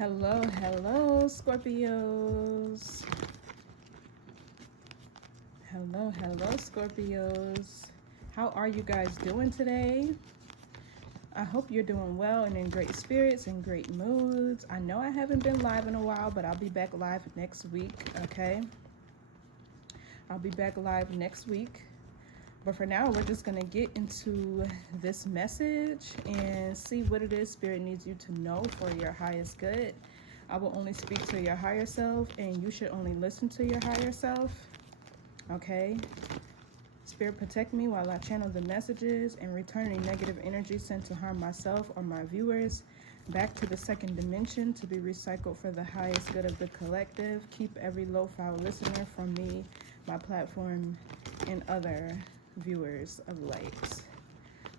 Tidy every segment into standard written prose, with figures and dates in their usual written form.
Hello, hello, Scorpios. Hello, hello, Scorpios. How are you guys doing today? I hope you're doing well and in great spirits and great moods. I know I haven't been live in a while, but I'll be back live next week, okay? I'll be back live next week. But for now, we're just going to get into this message and see what it is Spirit needs you to know for your highest good. I will only speak to your higher self, and you should only listen to your higher self. Okay? Spirit, protect me while I channel the messages and return any negative energy sent to harm myself or my viewers back to the second dimension to be recycled for the highest good of the collective. Keep every low-foul listener from me, my platform, and other viewers of light.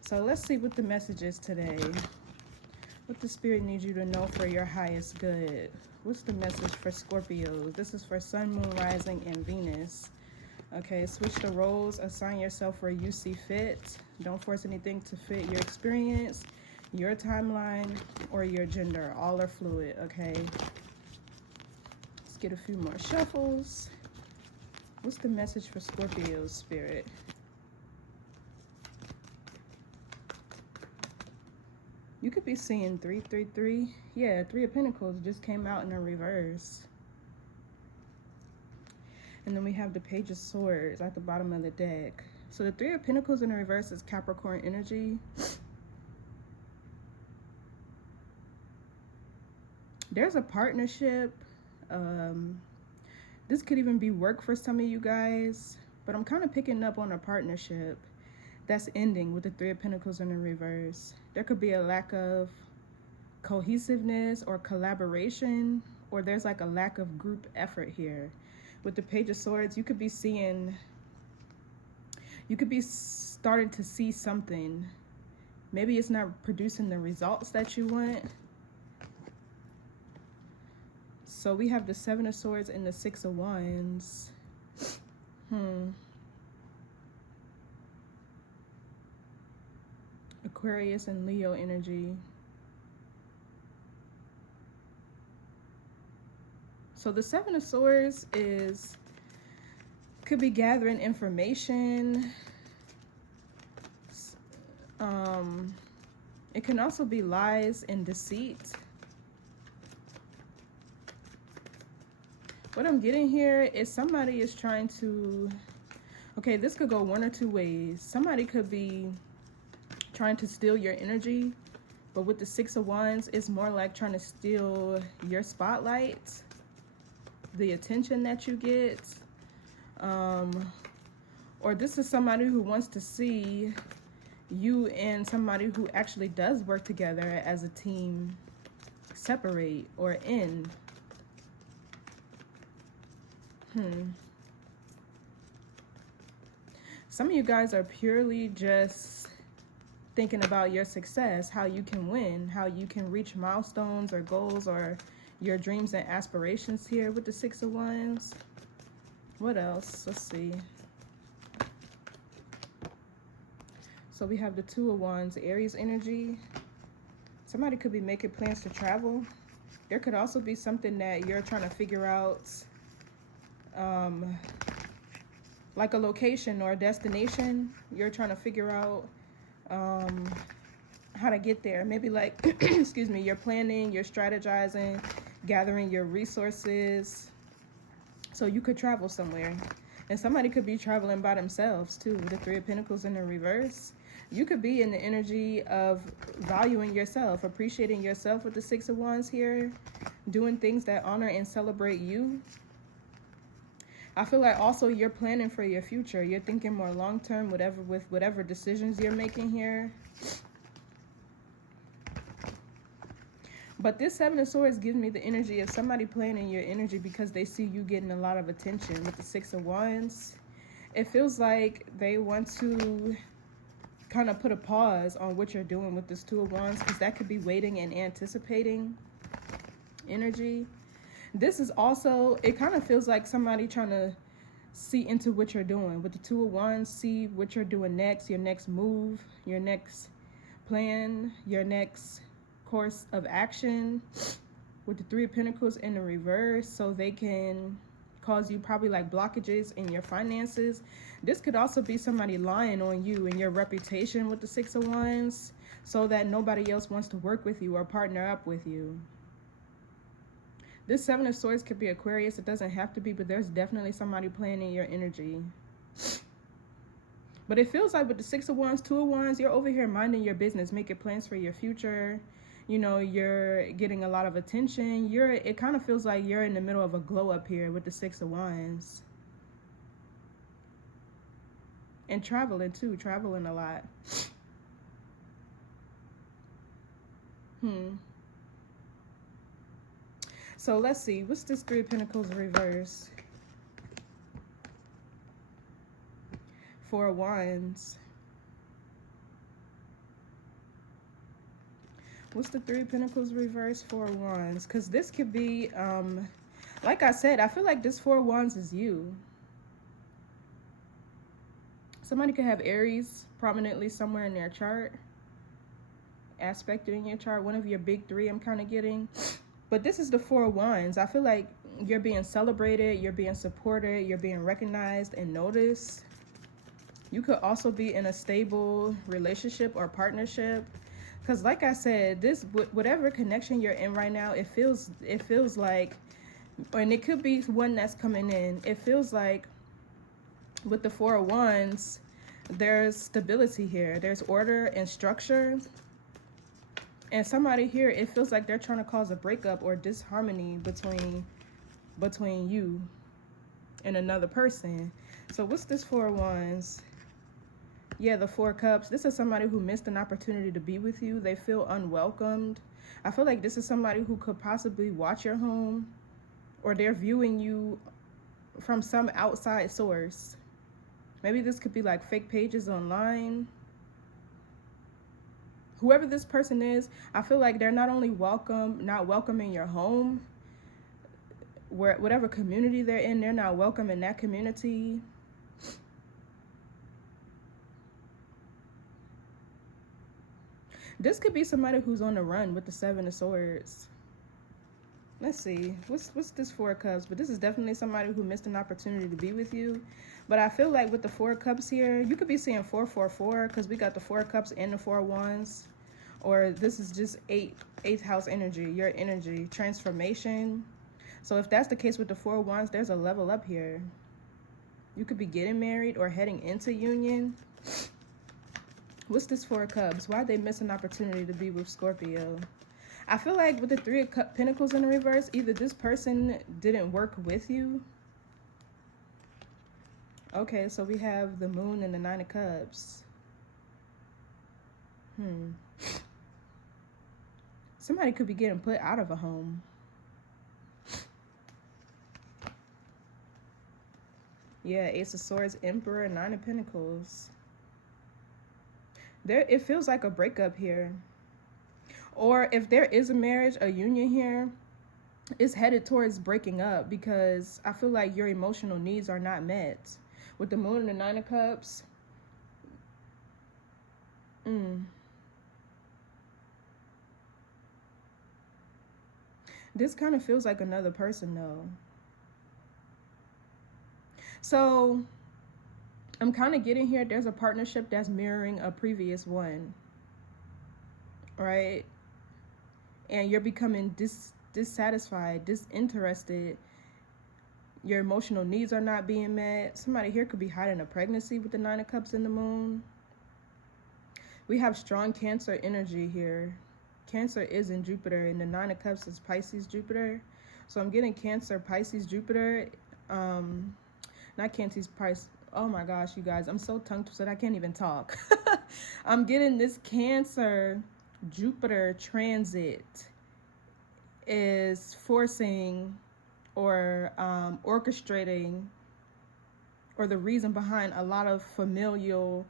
So let's see what the message is today. What the Spirit needs you to know for your highest good. What's the message for Scorpios? This is for Sun, Moon, Rising, and Venus. Okay, switch the roles. Assign yourself where you see fit. Don't force anything to fit your experience, your timeline, or your gender. All are fluid, okay? Let's get a few more shuffles. What's the message for Scorpios, Spirit? You could be seeing 333. Yeah, 3 of Pentacles just came out in a reverse. And then we have the Page of Swords at the bottom of the deck. So the 3 of Pentacles in the reverse is Capricorn energy. There's a partnership. This could even be work for some of you guys. But I'm kind of picking up on a partnership that's ending with the 3 of Pentacles in the reverse. There could be a lack of cohesiveness or collaboration, or there's like a lack of group effort here. With the Page of Swords, you could be starting to see something. Maybe it's not producing the results that you want. So we have the 7 of Swords and the 6 of Wands. Aquarius and Leo energy. So the 7 of Swords could be gathering information. It can also be lies and deceit. What I'm getting here is somebody is trying to, okay, this could go one or two ways. Somebody could be trying to steal your energy, but with the 6 of Wands, it's more like trying to steal your spotlight, the attention that you get. Or this is somebody who wants to see you and somebody who actually does work together as a team separate or end. Some of you guys are purely just thinking about your success, how you can win, how you can reach milestones or goals or your dreams and aspirations here with the 6 of Wands. What else? Let's see. So we have the 2 of Wands, Aries energy. Somebody could be making plans to travel. There could also be something that you're trying to figure out, like a location or a destination. You're trying to figure out how to get there. Maybe like, excuse me, you're planning, you're strategizing, gathering your resources so you could travel somewhere. And somebody could be traveling by themselves too, with the 3 of Pentacles in the reverse. You could be in the energy of valuing yourself, appreciating yourself with the 6 of Wands here, doing things that honor and celebrate you. I feel like also you're planning for your future. You're thinking more long-term, with whatever decisions you're making here. But this 7 of Swords gives me the energy of somebody planning your energy because they see you getting a lot of attention with the 6 of Wands. It feels like they want to kind of put a pause on what you're doing with this 2 of Wands, because that could be waiting and anticipating energy. This is also, it kind of feels like somebody trying to see into what you're doing with the 2 of Wands, see what you're doing next, your next move, your next plan, your next course of action with the Three of Pentacles in the reverse, so they can cause you probably like blockages in your finances. This could also be somebody lying on you and your reputation with the Six of Wands, so that nobody else wants to work with you or partner up with you. This Seven of Swords could be Aquarius. It doesn't have to be, but there's definitely somebody playing in your energy. But it feels like with the Six of Wands, Two of Wands, you're over here minding your business, making plans for your future. You know, you're getting a lot of attention. It kind of feels like you're in the middle of a glow up here with the Six of Wands. And traveling too, traveling a lot. So let's see, what's this Three of Pentacles reverse? Four of Wands. What's the Three of Pentacles reverse? Four of Wands. Because this could be, like I said, I feel like this Four of Wands is you. Somebody could have Aries prominently somewhere in their chart. Aspected in your chart. One of your big three I'm kind of getting. But this is the Four of Wands. I feel like you're being celebrated. You're being supported. You're being recognized and noticed. You could also be in a stable relationship or partnership. Because like I said, this whatever connection you're in right now, it feels like, and it could be one that's coming in. It feels like with the Four of Wands, there's stability here. There's order and structure. And somebody here, it feels like they're trying to cause a breakup or disharmony between you and another person. So what's this Four of Wands? Yeah, the Four of Cups. This is somebody who missed an opportunity to be with you. They feel unwelcomed. I feel like this is somebody who could possibly watch your home, or they're viewing you from some outside source. Maybe this could be like fake pages online. Whoever this person is, I feel like they're not only not welcome in your home, whatever community they're in, they're not welcome in that community. This could be somebody who's on the run with the Seven of Swords. Let's see. What's this Four of Cups? But this is definitely somebody who missed an opportunity to be with you. But I feel like with the Four of Cups here, you could be seeing 444 because we got the Four of Cups and the Four of Wands. Or this is just eighth house energy, your energy, transformation. So if that's the case with the Four of Wands, there's a level up here. You could be getting married or heading into union. What's this Four of Cups? Why'd they miss an opportunity to be with Scorpio? I feel like with the Three of Pentacles in the reverse, either this person didn't work with you. Okay, so we have the Moon and the Nine of Cups. Somebody could be getting put out of a home. Yeah, Ace of Swords, Emperor, Nine of Pentacles. It feels like a breakup here. Or if there is a marriage, a union here, it's headed towards breaking up because I feel like your emotional needs are not met. With the Moon and the Nine of Cups. This kind of feels like another person though. So I'm kind of getting here, there's a partnership that's mirroring a previous one, right? And you're becoming dissatisfied, disinterested. Your emotional needs are not being met. Somebody here could be hiding a pregnancy with the Nine of Cups in the Moon. We have strong Cancer energy here. Cancer is in Jupiter, and the Nine of Cups is Pisces, Jupiter. So I'm getting Cancer, Pisces, Jupiter. Not Cancer's Pisces. Oh my gosh, you guys, I'm so tongue twisted I can't even talk. I'm getting this Cancer Jupiter transit is forcing or orchestrating, or the reason behind a lot of familial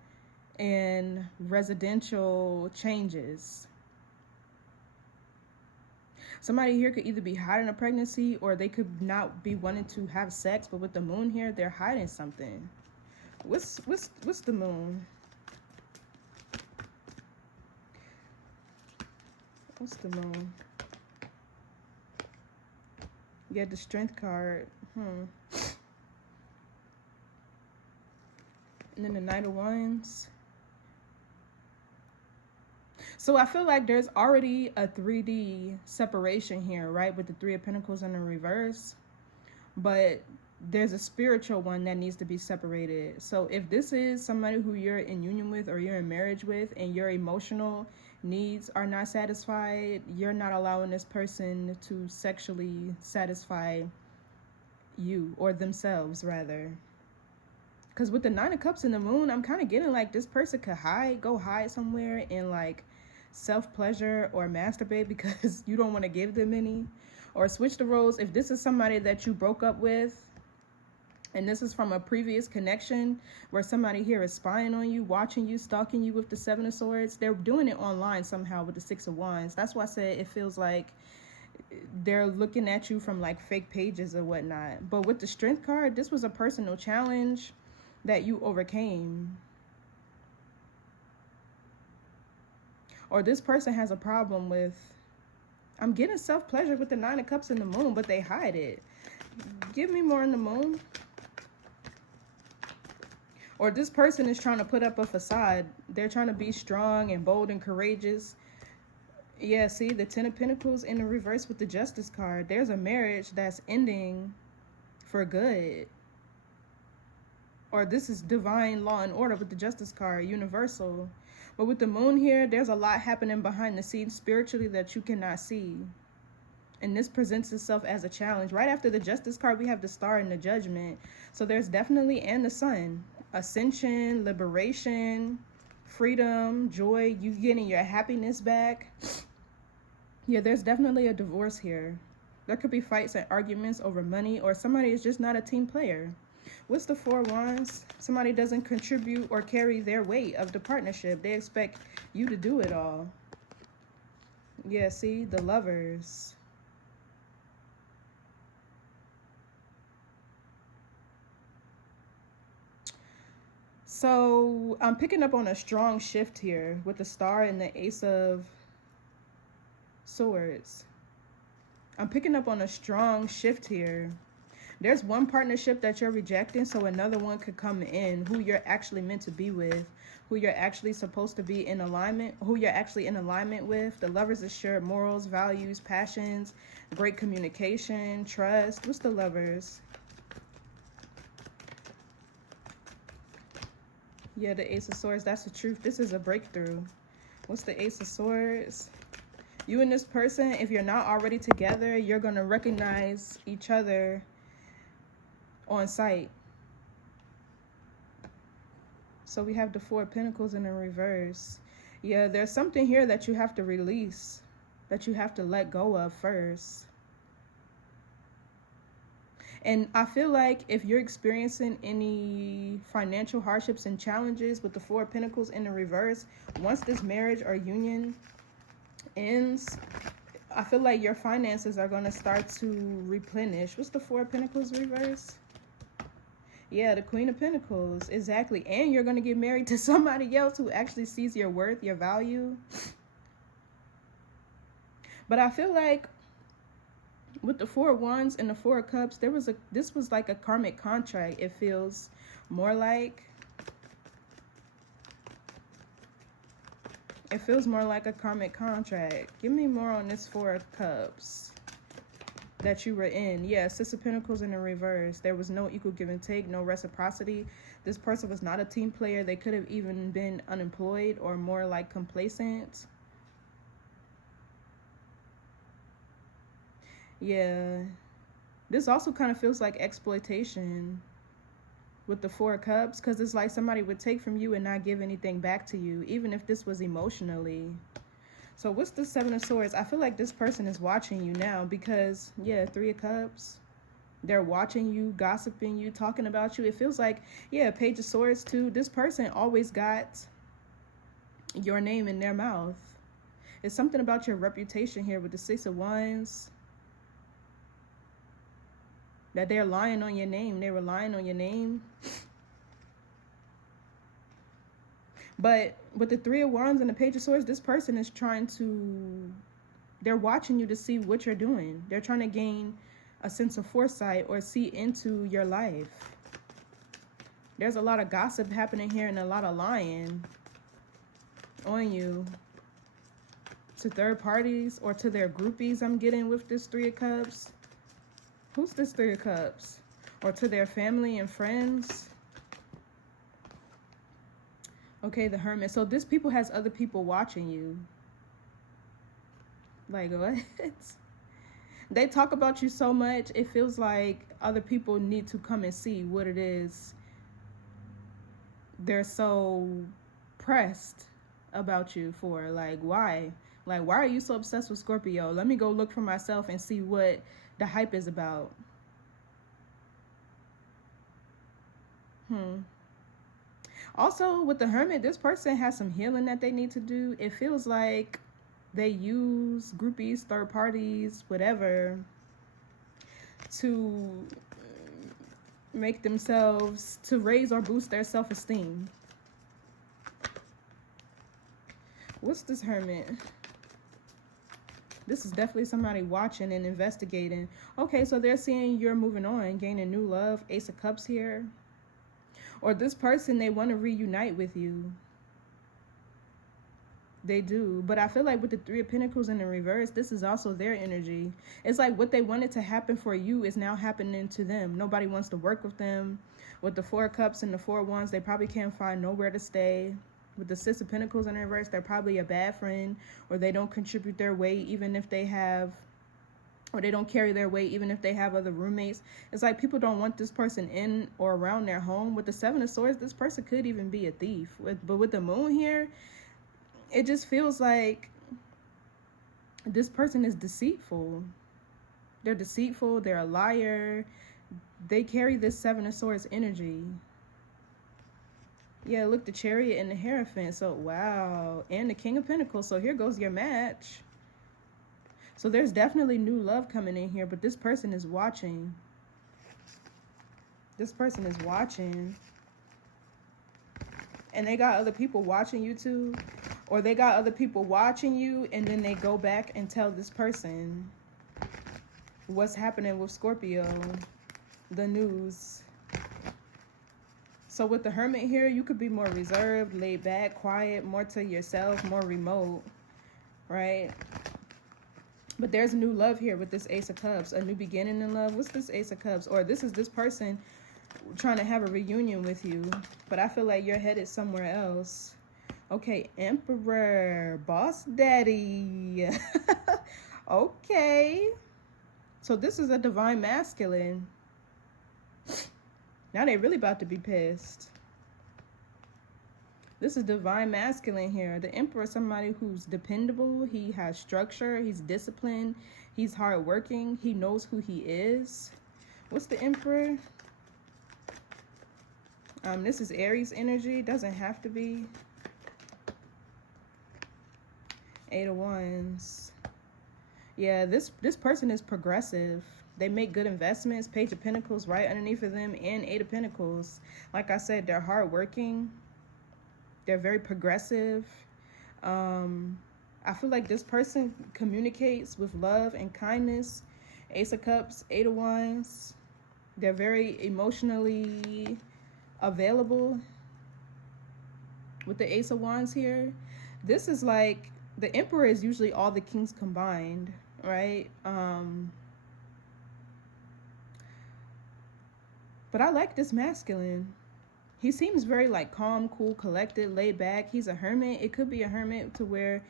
and residential changes. Somebody here could either be hiding a pregnancy or they could not be wanting to have sex, but with the Moon here, they're hiding something. What's the Moon? What's the Moon? Yeah, the Strength card. And then the Knight of Wands. So I feel like there's already a 3D separation here, right? With the Three of Pentacles in the reverse. But there's a spiritual one that needs to be separated. So if this is somebody who you're in union with or you're in marriage with and your emotional needs are not satisfied, you're not allowing this person to sexually satisfy you, or themselves rather. Because with the Nine of Cups and the Moon, I'm kind of getting like this person could go hide somewhere and like self-pleasure or masturbate because you don't want to give them any. Or switch the roles. If this is somebody that you broke up with and this is from a previous connection where somebody here is spying on you, watching you, stalking you with the Seven of Swords, they're doing it online somehow with the Six of Wands. That's why I said it feels like they're looking at you from like fake pages or whatnot. But with the Strength card, this was a personal challenge that you overcame. Or this person has a problem with, I'm getting self-pleasure with the Nine of Cups and the Moon, but they hide it. Give me more in the Moon. Or this person is trying to put up a facade. They're trying to be strong and bold and courageous. Yeah, see, the Ten of Pentacles in the reverse with the Justice card. There's a marriage that's ending for good. Or this is divine law and order with the Justice card, universal. But with the Moon here, there's a lot happening behind the scenes spiritually that you cannot see. And this presents itself as a challenge. Right after the Justice card, we have the Star and the Judgment. So there's definitely, and the Sun, ascension, liberation, freedom, joy, you getting your happiness back. Yeah, there's definitely a divorce here. There could be fights and arguments over money, or somebody is just not a team player. What's the Four of Wands? Somebody doesn't contribute or carry their weight of the partnership. They expect you to do it all. Yeah, see, the Lovers. So I'm picking up on a strong shift here with the Star and the Ace of Swords. I'm picking up on a strong shift here. There's one partnership that you're rejecting, so another one could come in who you're actually meant to be with, who you're actually supposed to be in alignment, who you're actually in alignment with. The Lovers is shared morals, values, passions, great communication, trust. What's the Lovers? Yeah, the Ace of Swords, that's the truth. This is a breakthrough. What's the Ace of Swords? You and this person, if you're not already together, you're going to recognize each other on sight. So we have the Four of Pentacles in the reverse. Yeah, there's something here that you have to release, that you have to let go of first. And I feel like if you're experiencing any financial hardships and challenges with the Four of Pentacles in the reverse, once this marriage or union ends, I feel like your finances are going to start to replenish. What's the Four of Pentacles reverse? Yeah, the Queen of Pentacles, exactly. And you're going to get married to somebody else who actually sees your worth, your value. But I feel like with the Four of Wands and the Four of Cups, this was like a karmic contract. It feels more like. It feels more like a karmic contract. Give me more on this Four of Cups that you were in. Yeah, Six of Pentacles in the reverse. There was no equal give and take, no reciprocity. This person was not a team player. They could have even been unemployed or more like complacent. Yeah. This also kind of feels like exploitation with the Four of Cups, because it's like somebody would take from you and not give anything back to you, even if this was emotionally. So what's the Seven of Swords? I feel like this person is watching you now because, yeah, Three of Cups. They're watching you, gossiping you, talking about you. It feels like, yeah, Page of Swords too. This person always got your name in their mouth. It's something about your reputation here with the Six of Wands. That they're lying on your name. They're relying on your name. But with the Three of Wands and the Page of Swords, this person is trying to, they're watching you to see what you're doing. They're trying to gain a sense of foresight or see into your life. There's a lot of gossip happening here and a lot of lying on you to third parties or to their groupies. I'm getting with this Three of Cups. Who's this Three of Cups? Or to their family and friends. Okay, the Hermit. So this people has other people watching you. Like, what? They talk about you so much, it feels like other people need to come and see what it is they're so pressed about you for. Like, why? Like, why are you so obsessed with Scorpio? Let me go look for myself and see what the hype is about. Also, with the Hermit, this person has some healing that they need to do. It feels like they use groupies, third parties, whatever, to make themselves, to raise or boost their self-esteem. What's this Hermit? This is definitely somebody watching and investigating. Okay, so they're seeing you're moving on, gaining new love. Ace of Cups here. Or this person, they want to reunite with you. They do. But I feel like with the Three of Pentacles in the reverse, this is also their energy. It's like what they wanted to happen for you is now happening to them. Nobody wants to work with them. With the Four of Cups and the Four of Wands, they probably can't find nowhere to stay. With the Six of Pentacles in reverse, they're probably a bad friend, or they don't contribute their weight even if they have, or they don't carry their weight even if they have other roommates. It's like people don't want this person in or around their home. With the Seven of Swords, this person could even be a thief. But with the Moon here, it just feels like this person is deceitful. They're deceitful. They're a liar. They carry this Seven of Swords energy. Yeah, look, the Chariot and the Hierophant. So, wow. And the King of Pentacles. So here goes your match. So there's definitely new love coming in here, but this person is watching. This person is watching. And they got other people watching you too. Or they got other people watching you, and then they go back and tell this person what's happening with Scorpio, the news. So with the Hermit here, you could be more reserved, laid back, quiet, more to yourself, more remote, right? But there's new love here with this Ace of Cups, a new beginning in love. What's this Ace of Cups? Or this is this person trying to have a reunion with you, but I feel like you're headed somewhere else. Okay, Emperor, Boss Daddy. Okay. So this is a Divine Masculine. Now they really about to be pissed. This is Divine Masculine here. The Emperor is somebody who's dependable. He has structure. He's disciplined. He's hardworking. He knows who he is. What's the Emperor? This is Aries energy. Doesn't have to be. Eight of Wands. Yeah, this person is progressive. They make good investments. Page of Pentacles right underneath of them, and Eight of Pentacles. Like I said, they're hardworking. They're very progressive. I feel like this person communicates with love and kindness. Ace of Cups, Eight of Wands. They're very emotionally available. With the Ace of Wands here, this is like, the Emperor is usually all the kings combined, right? But I like this masculine. He seems very like calm, cool, collected, laid back. He's a hermit. It could be a hermit to where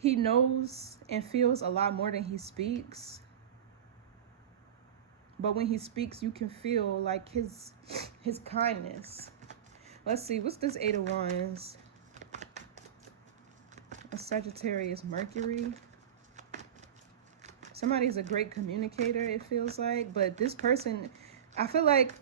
he knows and feels a lot more than he speaks. But when he speaks, you can feel like his kindness. Let's see, what's this Eight of Wands? A Sagittarius Mercury. Somebody's a great communicator, it feels like. But this person, I feel like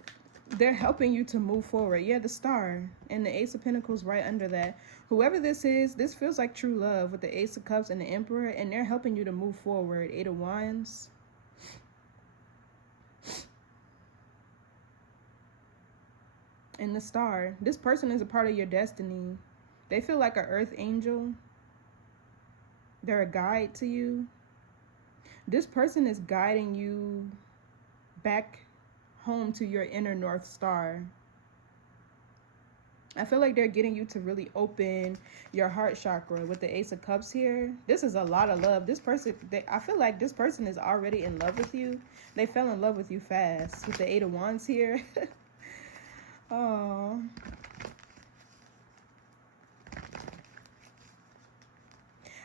they're helping you to move forward. Yeah, the Star and the Ace of Pentacles right under that. Whoever this is, this feels like true love with the Ace of Cups and the Emperor. And they're helping you to move forward. Eight of Wands. And the Star. This person is a part of your destiny. They feel like an earth angel. They're a guide to you. This person is guiding you back home to your inner North Star. I feel like they're getting you to really open your heart chakra with the Ace of Cups here. This is a lot of love. This person, I feel like this person is already in love with you. They fell in love with you fast with the Eight of Wands here. Oh.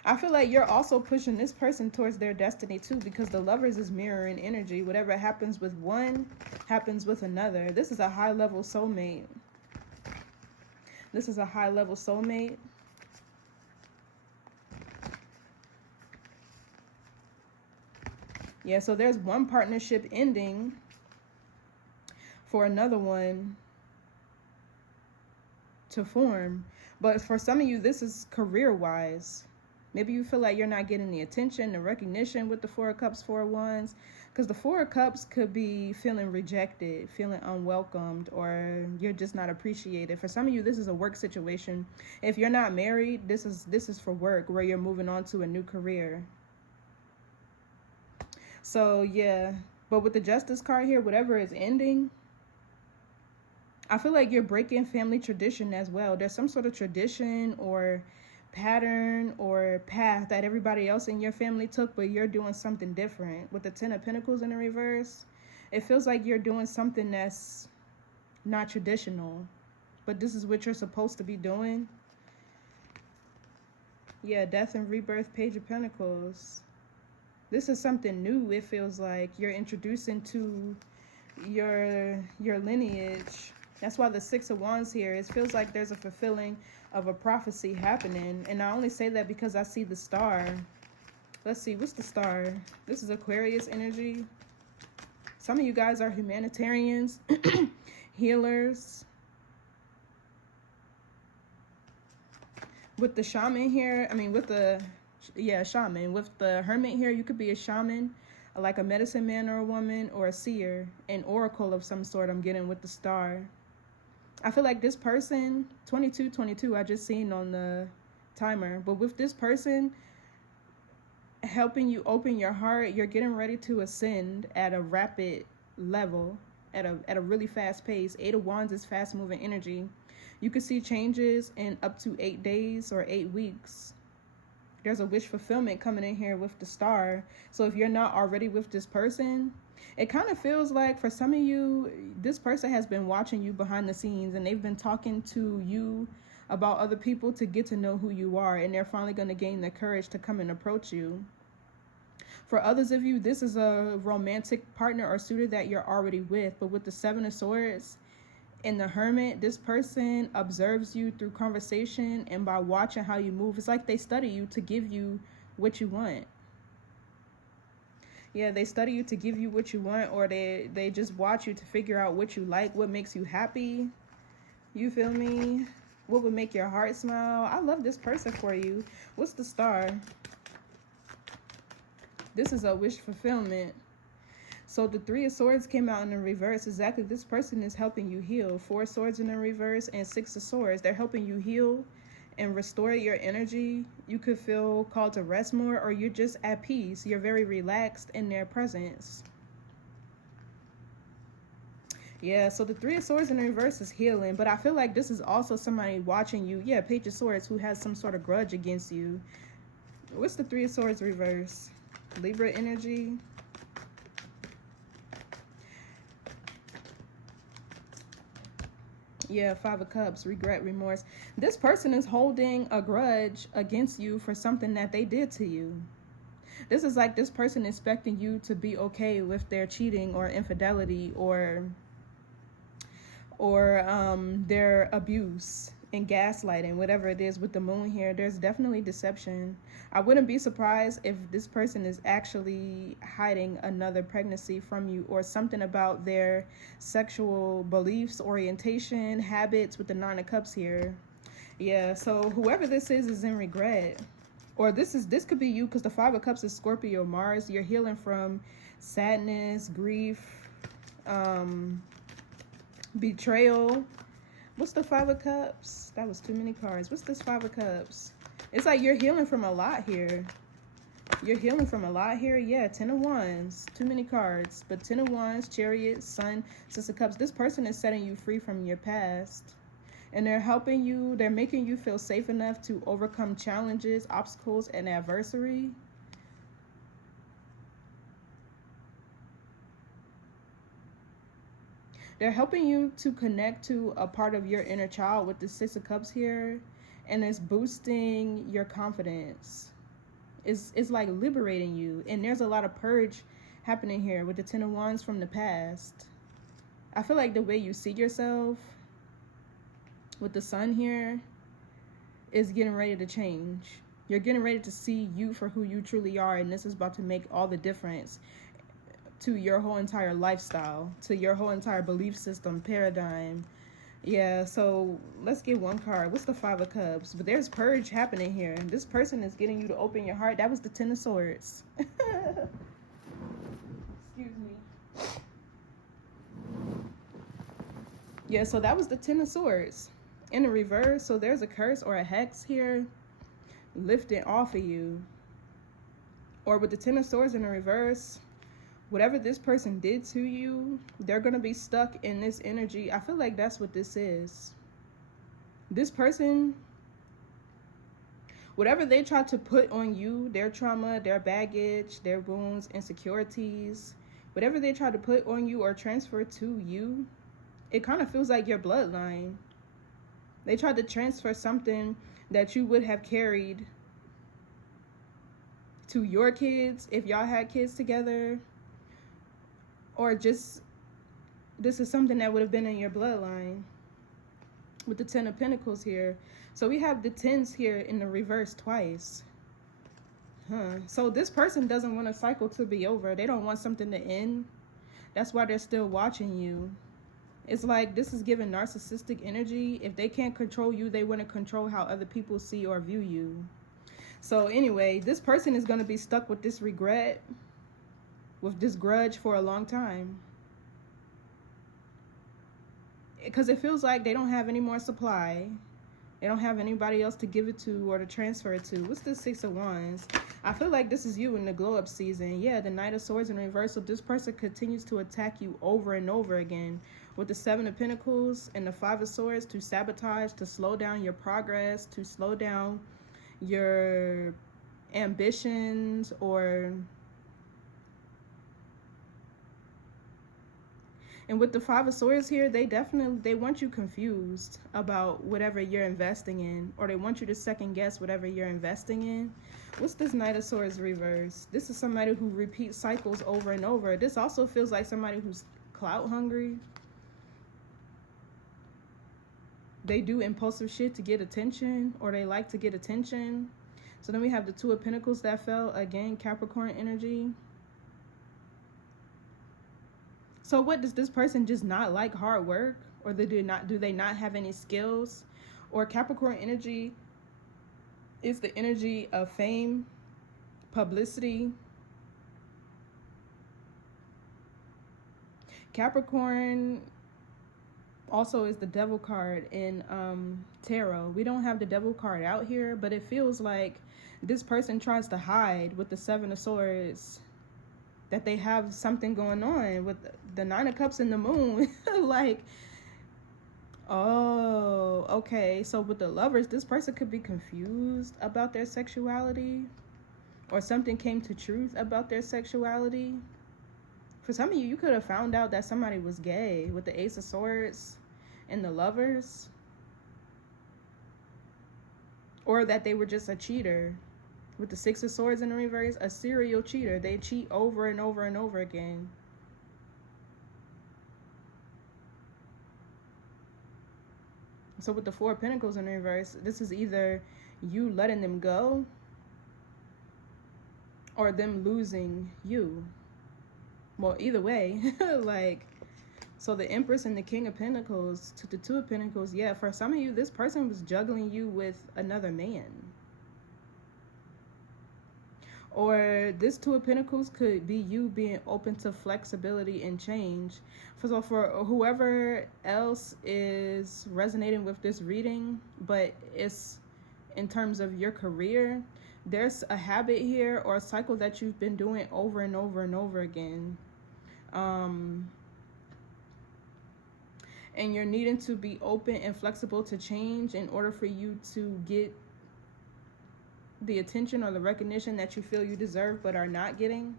I feel like you're also pushing this person towards their destiny too, because the Lovers is mirroring energy. Whatever happens with one happens with another. This is a high level soulmate. This is a high level soulmate. Yeah, so there's one partnership ending for another one to form. But for some of you, this is career-wise. Maybe you feel like you're not getting the attention, the recognition with the Four of Cups, Four of Wands. Because the Four of Cups could be feeling rejected, feeling unwelcomed, or you're just not appreciated. For some of you, this is a work situation. If you're not married, this is for work, where you're moving on to a new career. So, yeah. But with the Justice card here, whatever is ending, I feel like you're breaking family tradition as well. There's some sort of tradition or pattern or path that everybody else in your family took, but you're doing something different. With the Ten of Pentacles in the reverse, it feels like you're doing something that's not traditional, but this is what you're supposed to be doing. Yeah, Death and Rebirth, Page of Pentacles. This is something new. It feels like you're introducing to your lineage. That's why the Six of Wands here, it feels like there's a fulfilling of a prophecy happening. And I only say that because I see the star. Let's see, what's the star? This is Aquarius energy. Some of you guys are humanitarians, healers. With the shaman here, shaman. With the hermit here, you could be a shaman, like a medicine man or a woman, or a seer, an oracle of some sort I'm getting with the star. I feel like this person, 2222, I just seen on the timer. But with this person helping you open your heart, you're getting ready to ascend at a rapid level, at a really fast pace. Eight of Wands is fast moving energy. You could see changes in up to 8 days or 8 weeks. There's a wish fulfillment coming in here with the star. So if you're not already with this person, it kind of feels like for some of you, this person has been watching you behind the scenes, and they've been talking to you about other people to get to know who you are, and they're finally going to gain the courage to come and approach you. For others of you, this is a romantic partner or suitor that you're already with. But with the Seven of Swords and the Hermit, this person observes you through conversation and by watching how you move. It's like they study you to give you what you want. Yeah, they study you to give you what you want, or they just watch you to figure out what you like, what makes you happy. You feel me? What would make your heart smile? I love this person for you. What's the star? This is a wish fulfillment. So the Three of Swords came out in the reverse. Exactly, this person is helping you heal. Four of Swords in the reverse and Six of Swords. They're helping you heal and restore your energy. You could feel called to rest more, or you're just at peace. You're very relaxed in their presence. Yeah, so the Three of Swords in the reverse is healing, but I feel like this is also somebody watching you. Yeah, Page of Swords, who has some sort of grudge against you. What's the Three of Swords reverse? Libra energy. Yeah, Five of Cups, regret, remorse. This person is holding a grudge against you for something that they did to you. This is like this person expecting you to be okay with their cheating or infidelity or their abuse and gaslighting, whatever it is. With the moon here, there's definitely deception. I wouldn't be surprised if this person is actually hiding another pregnancy from you, or something about their sexual beliefs, orientation, habits with the Nine of Cups here. Yeah, so whoever this is in regret. Or this could be you, because the Five of Cups is Scorpio, Mars. You're healing from sadness, grief, betrayal. What's the Five of Cups? That was too many cards. What's this Five of Cups? It's like you're healing from a lot here. You're healing from a lot here. Yeah, 10 of Wands. Too many cards. But 10 of Wands, Chariot, Sun, Six of Cups. This person is setting you free from your past. And they're helping you. They're making you feel safe enough to overcome challenges, obstacles, and adversity. They're helping you to connect to a part of your inner child with the Six of Cups here. And it's boosting your confidence. It's like liberating you. And there's a lot of purge happening here with the 10 of Wands from the past. I feel like the way you see yourself with the Sun here is getting ready to change. You're getting ready to see you for who you truly are, and this is about to make all the difference to your whole entire lifestyle, to your whole entire belief system, paradigm. Yeah, so let's get one card. What's the Five of Cups? But there's purge happening here. This person is getting you to open your heart. That was the Ten of Swords. Excuse me. Yeah, so that was the Ten of Swords. In the reverse, so there's a curse or a hex here lifted off of you. Or with the Ten of Swords in the reverse, whatever this person did to you, they're going to be stuck in this energy. I feel like that's what this is. This person, whatever they try to put on you, their trauma, their baggage, their wounds, insecurities, whatever they try to put on you or transfer to you, it kind of feels like your bloodline. They tried to transfer something that you would have carried to your kids if y'all had kids together. Or just, this is something that would have been in your bloodline. With the Ten of Pentacles here. So we have the tens here in the reverse twice. So this person doesn't want a cycle to be over. They don't want something to end. That's why they're still watching you. It's like this is giving narcissistic energy. If they can't control you, they want to control how other people see or view you. So anyway, this person is going to be stuck with this regret, with this grudge for a long time. Because it feels like they don't have any more supply. They don't have anybody else to give it to or to transfer it to. What's the Six of Wands? I feel like this is you in the glow up season. Yeah, the Knight of Swords in reversal. This person continues to attack you over and over again. With the Seven of Pentacles and the Five of Swords, to sabotage, to slow down your progress, to slow down your ambitions, or... And with the Five of Swords here, they want you confused about whatever you're investing in, or they want you to second guess whatever you're investing in. What's this Knight of Swords reverse? This is somebody who repeats cycles over and over. This also feels like somebody who's clout hungry. They do impulsive shit to get attention, or they like to get attention. So then we have the Two of Pentacles that fell. Again, Capricorn energy. So what, does this person just not like hard work? Or do they not have any skills? Or Capricorn energy is the energy of fame, publicity. Capricorn also is the Devil card in tarot. We don't have the Devil card out here, but it feels like this person tries to hide with the Seven of Swords that they have something going on. With the Nine of Cups and the Moon. Like, oh, okay. So with the Lovers, this person could be confused about their sexuality, or something came to truth about their sexuality. For some of you, you could have found out that somebody was gay with the Ace of Swords and the Lovers, or that they were just a cheater with the Six of Swords in the reverse, a serial cheater. They cheat over and over and over again. So with the Four of Pentacles in the reverse, this is either you letting them go or them losing you. Well, either way. Like, so the Empress and the King of Pentacles to the Two of Pentacles. Yeah, for some of you, this person was juggling you with another man. Or this Two of Pentacles could be you being open to flexibility and change. So for whoever else is resonating with this reading, but it's in terms of your career, There's a habit here or a cycle that you've been doing over and over and over again. And you're needing to be open and flexible to change in order for you to get the attention or the recognition that you feel you deserve but are not getting.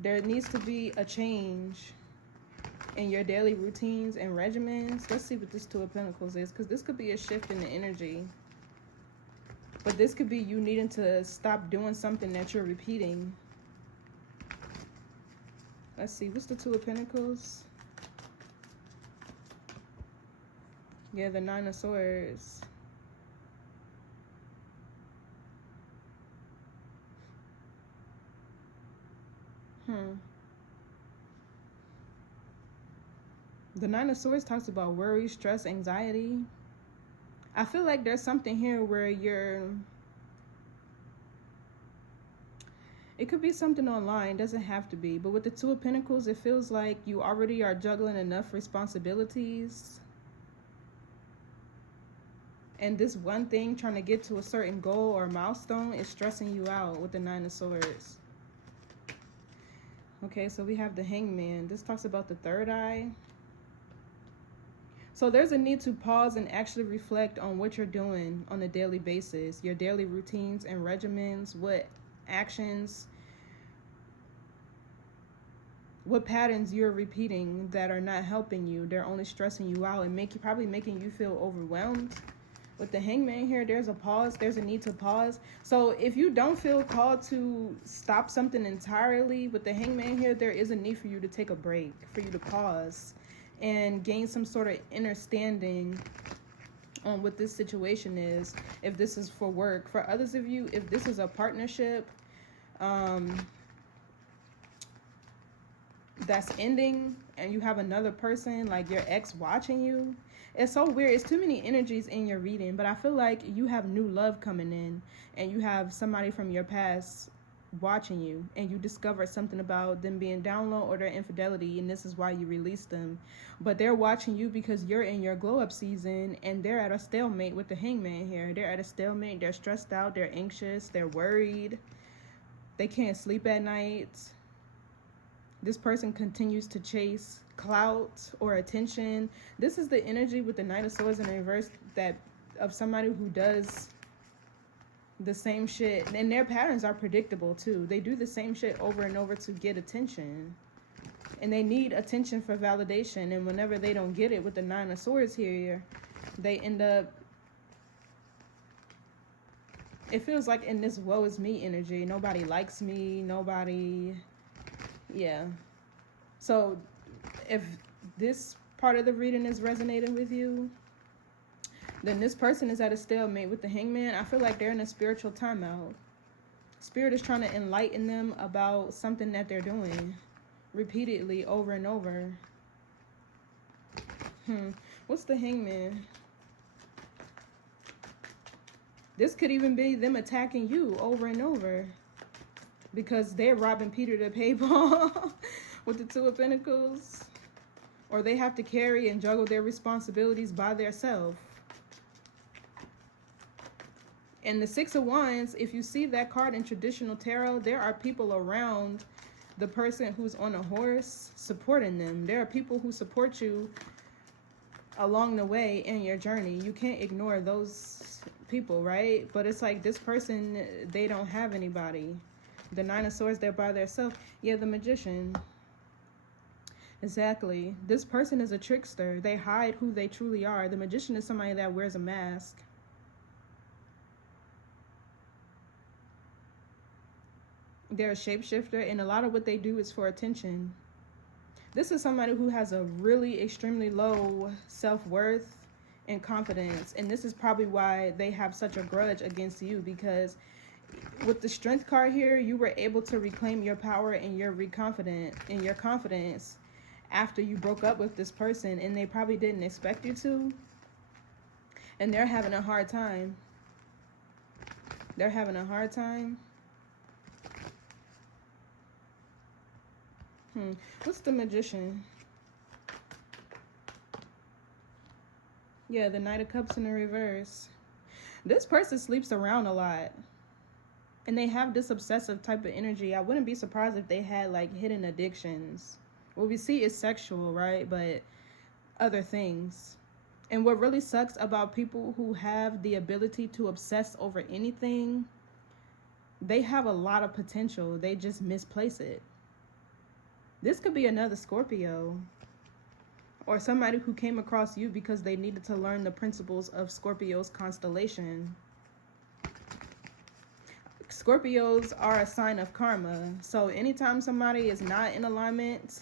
There needs to be a change in your daily routines and regimens. Let's see what this Two of Pentacles is, because this could be a shift in the energy. But this could be you needing to stop doing something that you're repeating. Let's see, what's the Two of Pentacles? Yeah, the Nine of Swords. The Nine of Swords talks about worry, stress, anxiety. I feel like there's something here where it could be something online, doesn't have to be. But with the Two of Pentacles, it feels like you already are juggling enough responsibilities. And this one thing, trying to get to a certain goal or milestone, is stressing you out with the Nine of Swords. Okay, so we have the Hangman. This talks about the third eye. So there's a need to pause and actually reflect on what you're doing on a daily basis. Your daily routines and regimens, what actions, what patterns you're repeating that are not helping you. They're only stressing you out and probably making you feel overwhelmed. With the Hangman here, there's a pause. There's a need to pause. So if you don't feel called to stop something entirely, with the Hangman here, there is a need for you to take a break, for you to pause and gain some sort of understanding on what this situation is. If this is for work, for others of you, if this is a partnership that's ending and you have another person, like your ex, watching you. It's so weird. It's too many energies in your reading, but I feel like you have new love coming in and you have somebody from your past watching you, and you discovered something about them being down low or their infidelity, and this is why you released them. But they're watching you because you're in your glow up season, and they're at a stalemate with the Hangman here. They're at a stalemate. They're stressed out. They're anxious. They're worried. They can't sleep at night. This person continues to chase clout or attention. This is the energy with the Knight of Swords in reverse, that of somebody who does the same shit, and their patterns are predictable too. They do the same shit over and over to get attention, and they need attention for validation. And whenever they don't get it with the Nine of Swords here, they end up, it feels like in this woe is me energy. Nobody likes me, nobody, yeah. So if this part of the reading is resonating with you, then this person is at a stalemate with the Hangman. I feel like they're in a spiritual timeout. Spirit is trying to enlighten them about something that they're doing repeatedly over and over. What's the Hangman? This could even be them attacking you over and over because they're robbing Peter to pay Paul with the Two of Pentacles. Or they have to carry and juggle their responsibilities by themselves. And the Six of Wands, if you see that card in traditional tarot, there are people around the person who's on a horse supporting them. There are people who support you along the way in your journey. You can't ignore those people, right? But it's like this person, they don't have anybody. The Nine of Swords, they're by themselves. Yeah, the Magician. Exactly. This person is a trickster. They hide who they truly are. The Magician is somebody that wears a mask. They're a shapeshifter, and a lot of what they do is for attention. This is somebody who has a really extremely low self-worth and confidence, and this is probably why they have such a grudge against you, because with the Strength card here, you were able to reclaim your power and your confidence after you broke up with this person, and they probably didn't expect you to, and they're having a hard time. They're having a hard time. What's the Magician? Yeah, the Knight of Cups in the reverse. This person sleeps around a lot. And they have this obsessive type of energy. I wouldn't be surprised if they had like hidden addictions. What we see is sexual, right? But other things. And what really sucks about people who have the ability to obsess over anything, they have a lot of potential. They just misplace it. This could be another Scorpio. Or somebody who came across you because they needed to learn the principles of Scorpio's constellation. Scorpios are a sign of karma. So anytime somebody is not in alignment,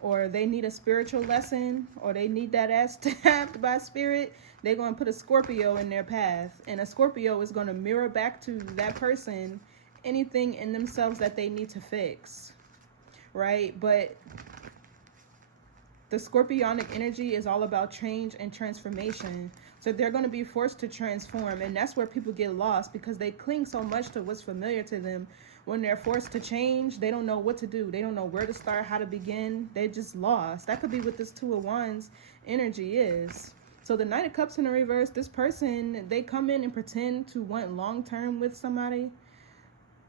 or they need a spiritual lesson, or they need that ass tapped by spirit, they're going to put a Scorpio in their path. And a Scorpio is going to mirror back to that person anything in themselves that they need to fix. Right? But the Scorpionic energy is all about change and transformation. So they're going to be forced to transform. And that's where people get lost, because they cling so much to what's familiar to them. When they're forced to change, they don't know what to do. They don't know where to start, how to begin. They're just lost. That could be what this Two of Wands energy is. So the Knight of Cups in the reverse, this person, they come in and pretend to want long-term with somebody.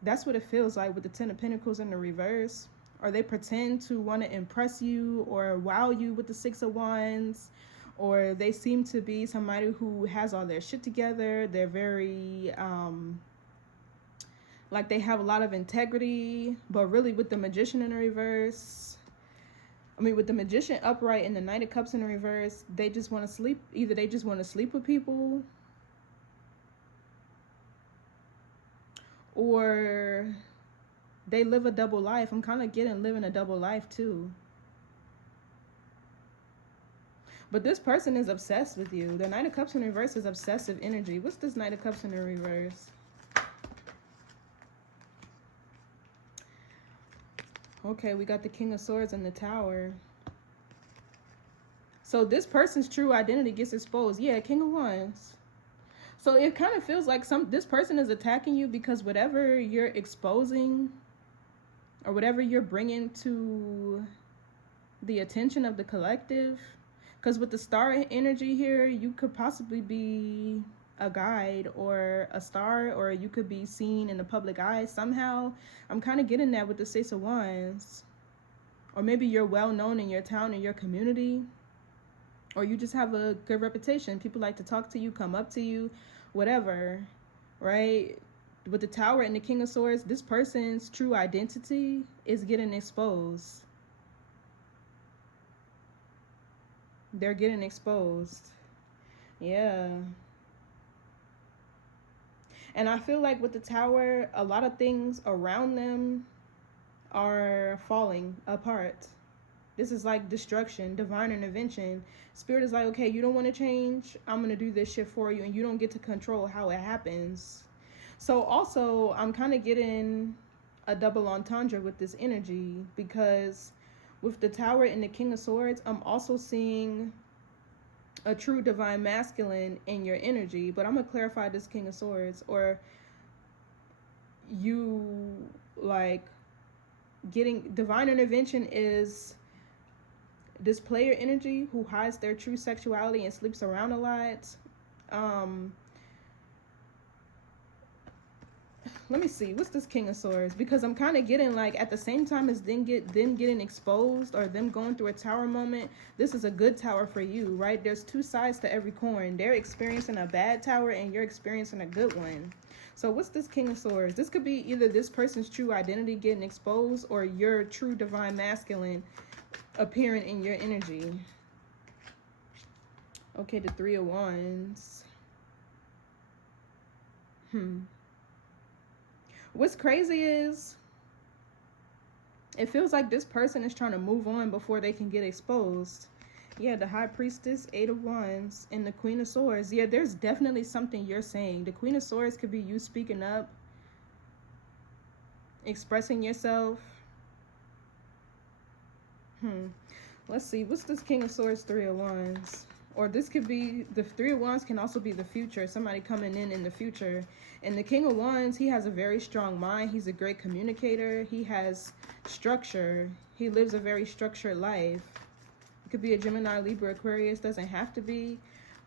That's what it feels like with the Ten of Pentacles in the reverse. Or they pretend to want to impress you or wow you with the Six of Wands. Or they seem to be somebody who has all their shit together. They're very, like they have a lot of integrity. But really with the Magician in the reverse, with the Magician upright and the Knight of Cups in the reverse, they just want to sleep. Either they just want to sleep with people, or they live a double life. I'm kind of getting living a double life too. But this person is obsessed with you. The Knight of Cups in reverse is obsessive energy. What's this Knight of Cups in the reverse? Okay, we got the King of Swords and the Tower. So this person's true identity gets exposed. Yeah, King of Wands. So it kind of feels like this person is attacking you because whatever you're exposing or whatever you're bringing to the attention of the collective. Because with the star energy here, you could possibly be a guide or a star, or you could be seen in the public eye somehow. I'm kind of getting that with the Six of Wands. Or maybe you're well known in your town, in your community. Or you just have a good reputation. People like to talk to you, come up to you, whatever, right? With the Tower and the King of Swords, this person's true identity is getting exposed. They're getting exposed. Yeah. And I feel like with the Tower, a lot of things around them are falling apart. This is like destruction, divine intervention. Spirit is like, okay, you don't want to change? I'm going to do this shit for you, and you don't get to control how it happens. So also, I'm kind of getting a double entendre with this energy, because with the Tower and the King of Swords, I'm also seeing a true divine masculine in your energy. But I'm going to clarify this King of Swords. Or you, like, getting divine intervention is this player energy who hides their true sexuality and sleeps around a lot. Let me see, what's this King of Swords? Because I'm kind of getting like at the same time as them getting exposed, or them going through a Tower moment, this is a good Tower for you, right? There's two sides to every coin. They're experiencing a bad Tower and you're experiencing a good one. So what's this King of Swords? This could be either this person's true identity getting exposed, or your true divine masculine appearing in your energy. Okay, the Three of Wands. What's crazy is it feels like this person is trying to move on before they can get exposed. Yeah, the High Priestess, Eight of Wands, and the Queen of Swords. Yeah, there's definitely something you're saying. The Queen of Swords could be you speaking up, expressing yourself. Let's see, what's this King of Swords, Three of Wands? Or this could be, the Three of Wands can also be the future, somebody coming in the future. And the King of Wands, he has a very strong mind. He's a great communicator. He has structure. He lives a very structured life. It could be a Gemini, Libra, Aquarius, doesn't have to be.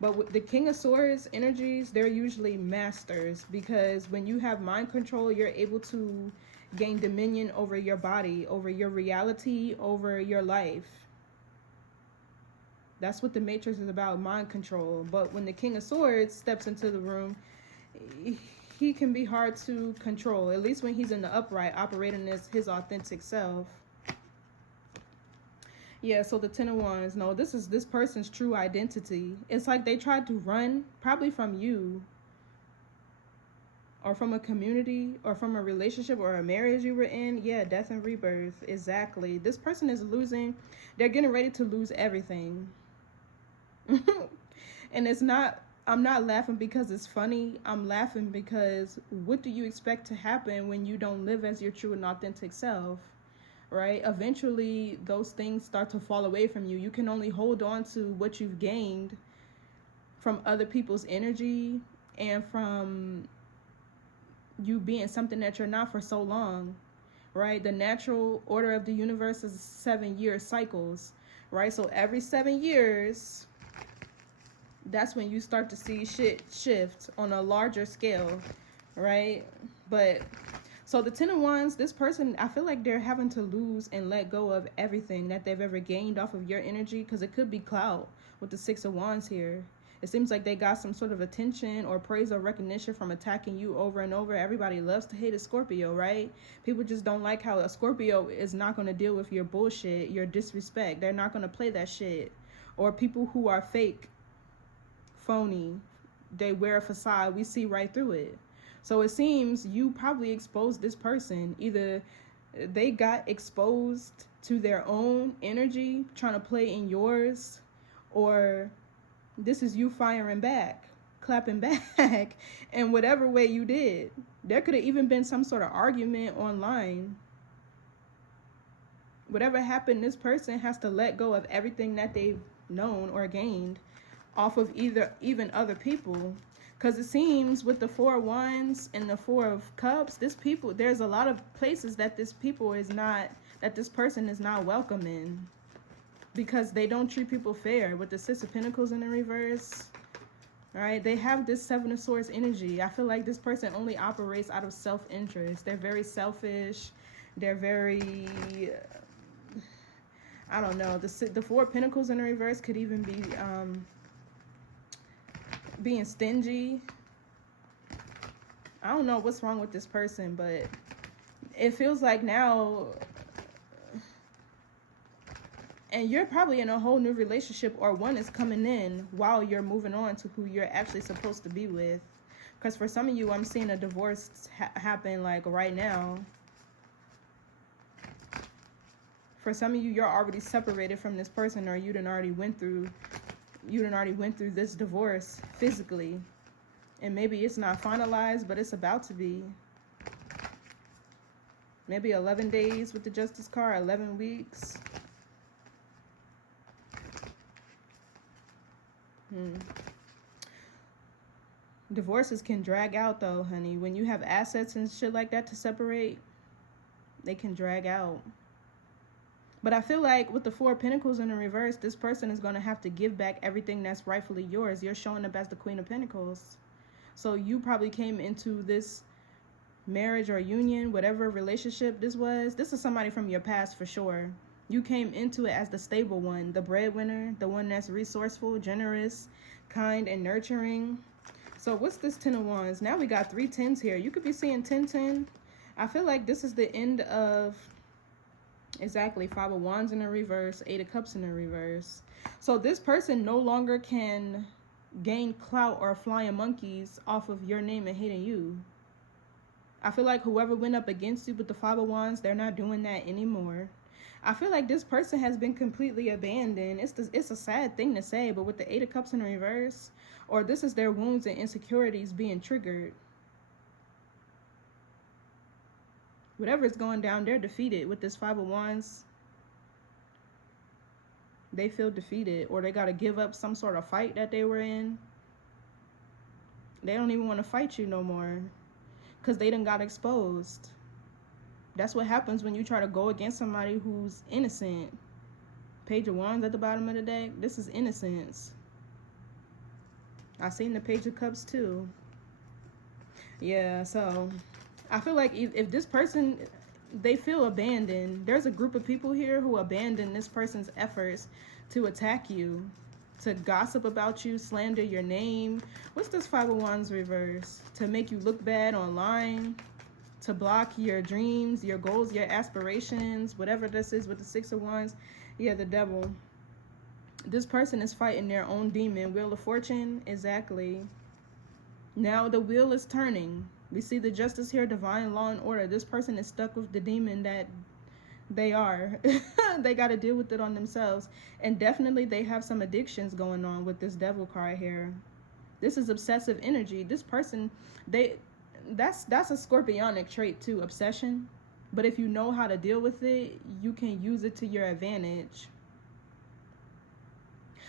But with the King of Swords energies, they're usually masters, because when you have mind control, you're able to gain dominion over your body, over your reality, over your life. That's what the Matrix is about, mind control. But when the King of Swords steps into the room, he can be hard to control, at least when he's in the upright, operating as his authentic self. Yeah, so the Ten of Wands, no, this is this person's true identity. It's like they tried to run, probably from you, or from a community, or from a relationship or a marriage you were in. Yeah, death and rebirth, exactly. This person is losing, they're getting ready to lose everything. And it's not, I'm not laughing because it's funny. I'm laughing because what do you expect to happen when you don't live as your true and authentic self? Right? Eventually, those things start to fall away from you. You can only hold on to what you've gained from other people's energy and from you being something that you're not for so long, right? The natural order of the universe is 7-year cycles, right? So every 7 years, that's when you start to see shit shift on a larger scale, right? But so the Ten of Wands, this person, I feel like they're having to lose and let go of everything that they've ever gained off of your energy, because it could be clout with the Six of Wands here. It seems like they got some sort of attention or praise or recognition from attacking you over and over. Everybody loves to hate a Scorpio, right? People just don't like how a Scorpio is not going to deal with your bullshit, your disrespect. They're not going to play that shit. Or people who are fake, phony, they wear a facade. We see right through it. So it seems you probably exposed this person. Either they got exposed to their own energy trying to play in yours, or this is you firing back, clapping back in whatever way you did. There could have even been some sort of argument online. Whatever happened, this person has to let go of everything that they've known or gained off of even other people. Because it seems with the Four of Wands and the Four of Cups, there's a lot of places that this person is not welcome in, because they don't treat people fair. With the Six of Pentacles in the reverse, right? They have this Seven of Swords energy. I feel like this person only operates out of self-interest. They're very selfish. They're very, I don't know. The Four of Pentacles in the reverse could even be being stingy. I don't know what's wrong with this person, but it feels like now, and you're probably in a whole new relationship, or one is coming in while you're moving on to who you're actually supposed to be with. Because for some of you, I'm seeing a divorce happen like right now. For some of you, you're already separated from this person, or you done already went through this divorce physically, and maybe it's not finalized, but it's about to be. Maybe 11 days with the Justice card, 11 weeks. Divorces can drag out though, honey. When you have assets and shit like that to separate, they can drag out. But I feel like with the Four of Pentacles in the reverse, this person is going to have to give back everything that's rightfully yours. You're showing up as the Queen of Pentacles. So you probably came into this marriage or union, whatever relationship this was. This is somebody from your past for sure. You came into it as the stable one, the breadwinner, the one that's resourceful, generous, kind, and nurturing. So what's this Ten of Wands? Now we got 3 tens here. You could be seeing 10-10. I feel like this is the end of... Exactly, Five of Wands in the reverse, Eight of Cups in the reverse. So this person no longer can gain clout or flying monkeys off of your name and hating you. I feel like whoever went up against you with the Five of Wands, they're not doing that anymore. I feel like this person has been completely abandoned. It's a sad thing to say, but with the Eight of Cups in the reverse, or this is their wounds and insecurities being triggered. Whatever is going down, they're defeated with this Five of Wands. They feel defeated, or they got to give up some sort of fight that they were in. They don't even want to fight you no more because they done got exposed. That's what happens when you try to go against somebody who's innocent. Page of Wands at the bottom of the deck. This is innocence. I seen the Page of Cups too. Yeah, so I feel like if this person, they feel abandoned. There's a group of people here who abandon this person's efforts to attack you, to gossip about you, slander your name. What's this Five of Wands reverse? To make you look bad online, to block your dreams, your goals, your aspirations, whatever this is with the Six of Wands. Yeah, the devil. This person is fighting their own demon. Wheel of Fortune, exactly. Now the wheel is turning. We see the justice here, divine law and order. This person is stuck with the demon that they are. They got to deal with it on themselves. And definitely they have some addictions going on with this devil card here. This is obsessive energy. This person, that's a scorpionic trait too, obsession. But if you know how to deal with it, you can use it to your advantage.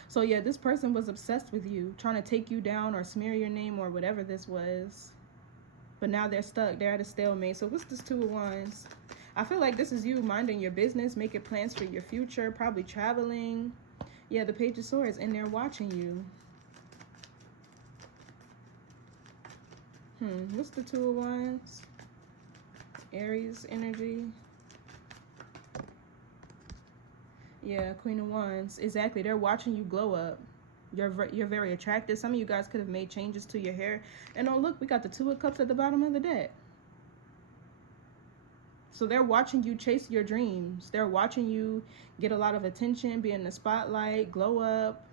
So yeah, this person was obsessed with you, trying to take you down or smear your name or whatever this was. But now they're stuck. They're at a stalemate. So what's this Two of Wands? I feel like this is you minding your business, making plans for your future, probably traveling. Yeah, the Page of Swords, and they're watching you. What's the Two of Wands? Aries energy. Yeah, Queen of Wands. Exactly. They're watching you glow up. You're very attractive. Some of you guys could have made changes to your hair. And oh, look, we got the Two of Cups at the bottom of the deck. So they're watching you chase your dreams. They're watching you get a lot of attention, be in the spotlight, glow up.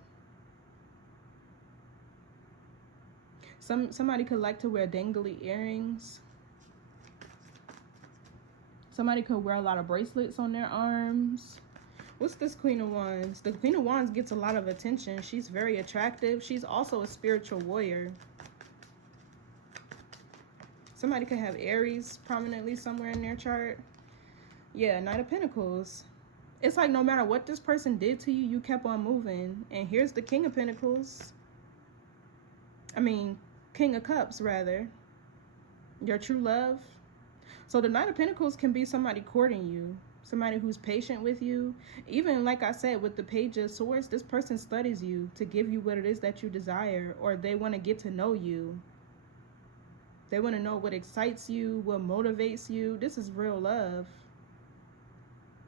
Somebody could like to wear dangly earrings. Somebody could wear a lot of bracelets on their arms. What's this Queen of Wands? The Queen of Wands gets a lot of attention. She's very attractive. She's also a spiritual warrior. Somebody could have Aries prominently somewhere in their chart. Yeah, Knight of Pentacles. It's like no matter what this person did to you, you kept on moving. And here's the King of Pentacles. I mean, King of Cups, rather. Your true love. So the Knight of Pentacles can be somebody courting you. Somebody who's patient with you. Even like I said, with the Page of Swords, this person studies you to give you what it is that you desire, or they want to get to know you. They want to know what excites you, what motivates you. This is real love.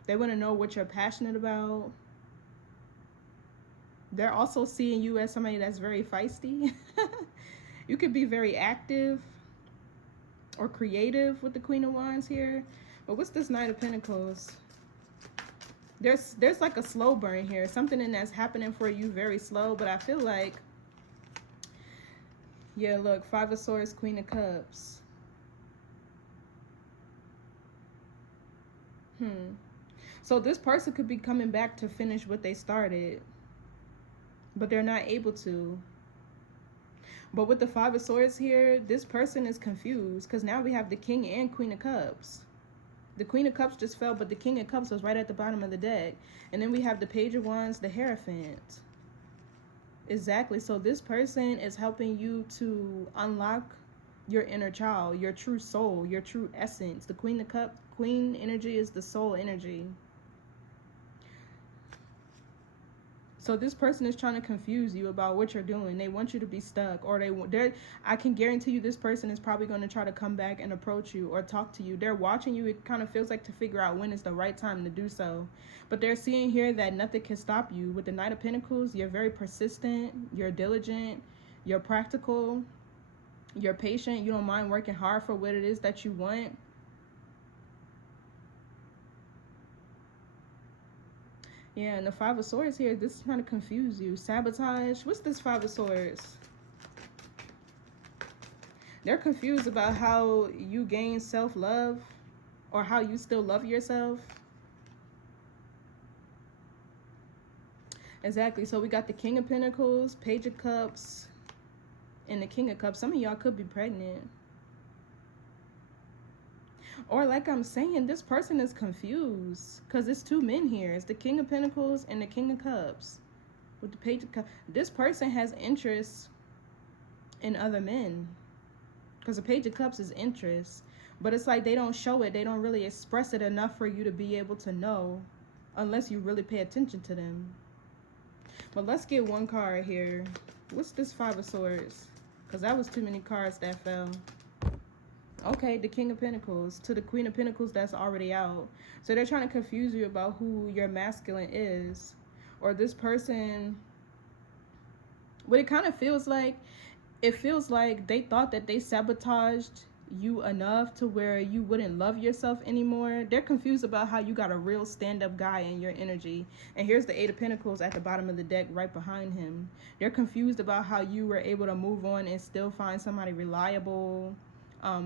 They want to know what you're passionate about. They're also seeing you as somebody that's very feisty. You could be very active or creative with the Queen of Wands here. But what's this Knight of Pentacles? There's like a slow burn here. Something in that's happening for you very slow. But I feel like, yeah, look, Five of Swords, Queen of Cups. So this person could be coming back to finish what they started. But they're not able to. But with the Five of Swords here, this person is confused. Because now we have the King and Queen of Cups. The Queen of Cups just fell, but the King of Cups was right at the bottom of the deck. And then we have the Page of Wands, the Hierophant. Exactly. So this person is helping you to unlock your inner child, your true soul, your true essence. The Queen energy is the soul energy. So this person is trying to confuse you about what you're doing. They want you to be stuck, or I can guarantee you this person is probably going to try to come back and approach you or talk to you. They're watching you. It kind of feels like to figure out when is the right time to do so. But they're seeing here that nothing can stop you. With the Knight of Pentacles, you're very persistent, you're diligent, you're practical, you're patient, you don't mind working hard for what it is that you want. Yeah, and the Five of Swords here, this is trying to confuse you. Sabotage. What's this Five of Swords? They're confused about how you gain self-love or how you still love yourself. Exactly. So we got the King of Pentacles, Page of Cups, and the King of Cups. Some of y'all could be pregnant. Or like I'm saying, this person is confused because it's two men here. It's the King of Pentacles and the King of Cups with the Page of Cups. This person has interest in other men because the Page of Cups is interest. But it's like they don't show it. They don't really express it enough for you to be able to know unless you really pay attention to them. But let's get one card here. What's this Five of Swords? Because that was too many cards that fell. Okay, the King of Pentacles to the Queen of Pentacles that's already out. So they're trying to confuse you about who your masculine is. Or this person, what it kind of feels like, it feels like they thought that they sabotaged you enough to where you wouldn't love yourself anymore. They're confused about how you got a real stand-up guy in your energy. And here's the Eight of Pentacles at the bottom of the deck right behind him. They're confused about how you were able to move on and still find somebody reliable,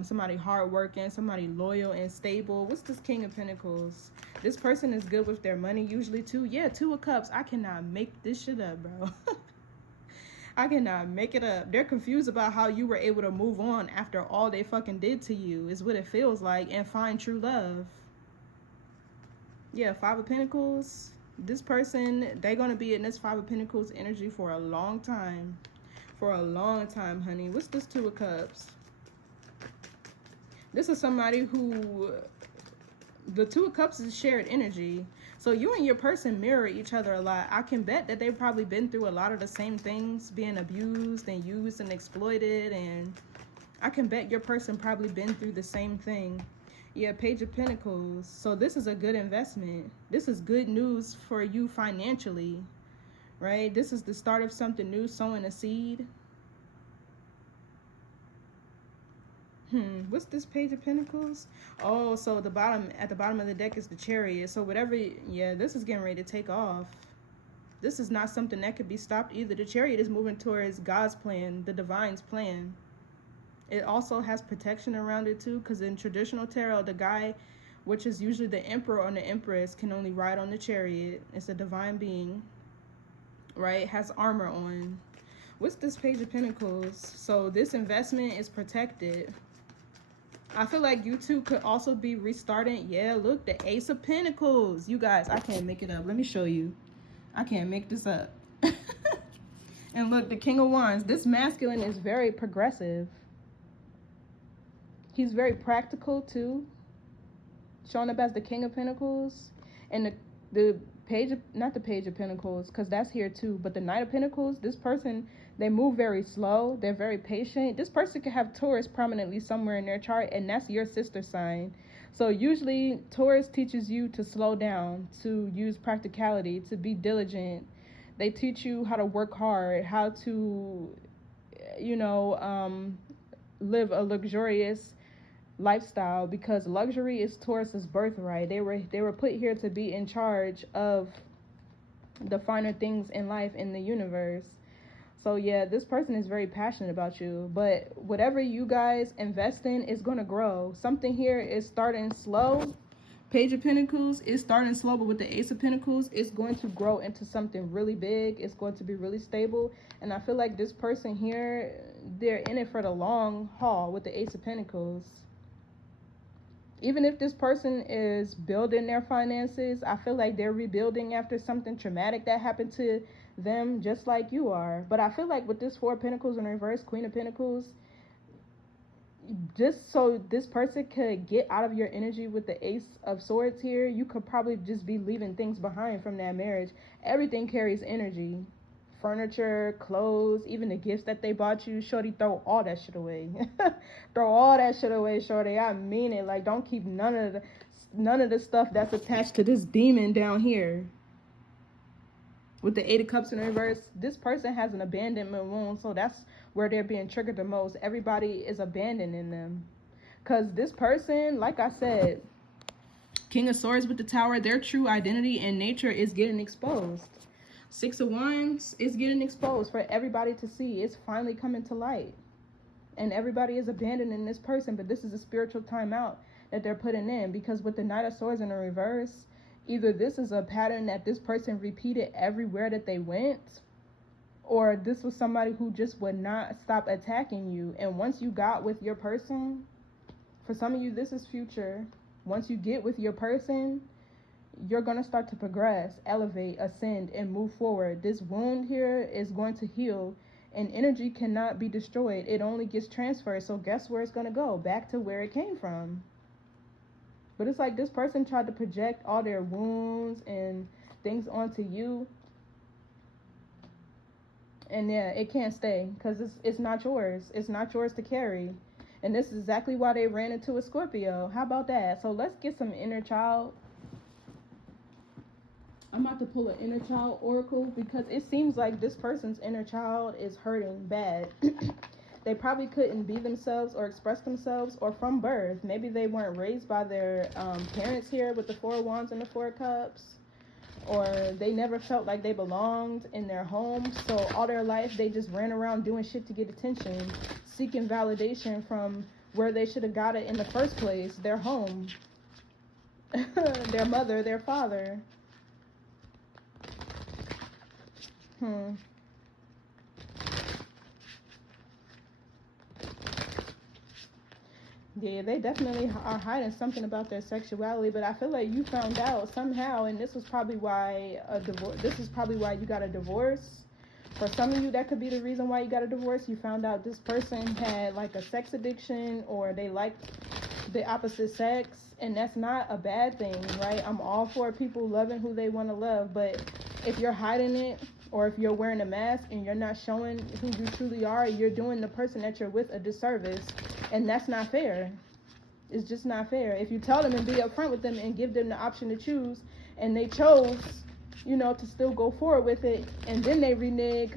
somebody hardworking, somebody loyal and stable. What's this King of Pentacles? This person is good with their money usually too. Yeah, Two of Cups. I cannot make this shit up, bro. I cannot make it up. They're confused about how you were able to move on after all they fucking did to you, is what it feels like, and find true love. Yeah, Five of Pentacles. This person, they're going to be in this Five of Pentacles energy for a long time. For a long time, honey. What's this Two of Cups? This is somebody who, the Two of Cups is shared energy. So you and your person mirror each other a lot. I can bet that they've probably been through a lot of the same things, being abused and used and exploited. And I can bet your person probably been through the same thing. Yeah, Page of Pentacles. So this is a good investment. This is good news for you financially, right? This is the start of something new, sowing a seed. What's this Page of Pentacles? Oh, so at the bottom of the deck is the Chariot. So whatever, yeah, this is getting ready to take off. This is not something that could be stopped either. The Chariot is moving towards God's plan, the divine's plan. It also has protection around it too, because in traditional tarot, the guy, which is usually the emperor or the empress, can only ride on the chariot. It's a divine being, right? It has armor on. What's this Page of Pentacles? So this investment is protected. I feel like you two could also be restarting. Yeah, look, the Ace of Pentacles. You guys, I can't make it up. Let me show you. I can't make this up. And look, the King of Wands. This masculine is very progressive. He's very practical too. Showing up as the King of Pentacles. And the Page of, not the Page of Pentacles, because that's here too, but the Knight of Pentacles, this person, they move very slow. They're very patient. This person could have Taurus prominently somewhere in their chart, and that's your sister sign. So usually Taurus teaches you to slow down, to use practicality, to be diligent. They teach you how to work hard, how to, live a luxurious lifestyle, because luxury is Taurus's birthright. They were put here to be in charge of the finer things in life, in the universe. So yeah, this person is very passionate about you, but whatever you guys invest in is going to grow. Something here is starting slow. Page of Pentacles is starting slow, but with the Ace of Pentacles, it's going to grow into something really big. It's going to be really stable. And I feel like this person here, they're in it for the long haul with the Ace of Pentacles. Even if this person is building their finances, I feel like they're rebuilding after something traumatic that happened to them, just like you are. But I feel like with this Four of Pentacles in reverse, Queen of Pentacles, just so this person could get out of your energy with the Ace of Swords here, you could probably just be leaving things behind from that marriage. Everything carries energy. Furniture, clothes, even the gifts that they bought you. Shorty, throw all that shit away. Throw all that shit away, shorty. I mean it. Like, don't keep none of the stuff that's attached to this demon down here. With the Eight of Cups in reverse, this person has an abandonment wound, so that's where they're being triggered the most. Everybody is abandoning them. Because this person, like I said, King of Swords with the Tower, their true identity and nature is getting exposed. Six of Wands is getting exposed for everybody to see. It's finally coming to light. And everybody is abandoning this person, but this is a spiritual timeout that they're putting in, because with the Knight of Swords in the reverse, either this is a pattern that this person repeated everywhere that they went, or this was somebody who just would not stop attacking you. And once you got with your person, for some of you, this is future. Once you get with your person, you're going to start to progress, elevate, ascend, and move forward. This wound here is going to heal, and energy cannot be destroyed. It only gets transferred. So guess where it's going to go? Back to where it came from. But it's like this person tried to project all their wounds and things onto you. And yeah, it can't stay because it's not yours. It's not yours to carry. And this is exactly why they ran into a Scorpio. How about that? So let's get some inner child. I'm about to pull an inner child oracle because it seems like this person's inner child is hurting bad. They probably couldn't be themselves or express themselves, or from birth. Maybe they weren't raised by their parents here with the Four of Wands and the Four of Cups, or they never felt like they belonged in their home. So all their life they just ran around doing shit to get attention, seeking validation from where they should have got it in the first place, their home, their mother, their father. Yeah, they definitely are hiding something about their sexuality, but I feel like you found out somehow, and this was probably why a divorce. This is probably why you got a divorce. For some of you, that could be the reason why you got a divorce. You found out this person had like a sex addiction, or they liked the opposite sex, and that's not a bad thing, right? I'm all for people loving who they want to love, but if you're hiding it, or if you're wearing a mask and you're not showing who you truly are, you're doing the person that you're with a disservice, and that's not fair. It's just not fair. If you tell them and be upfront with them and give them the option to choose, and they chose, to still go forward with it, and then they renege,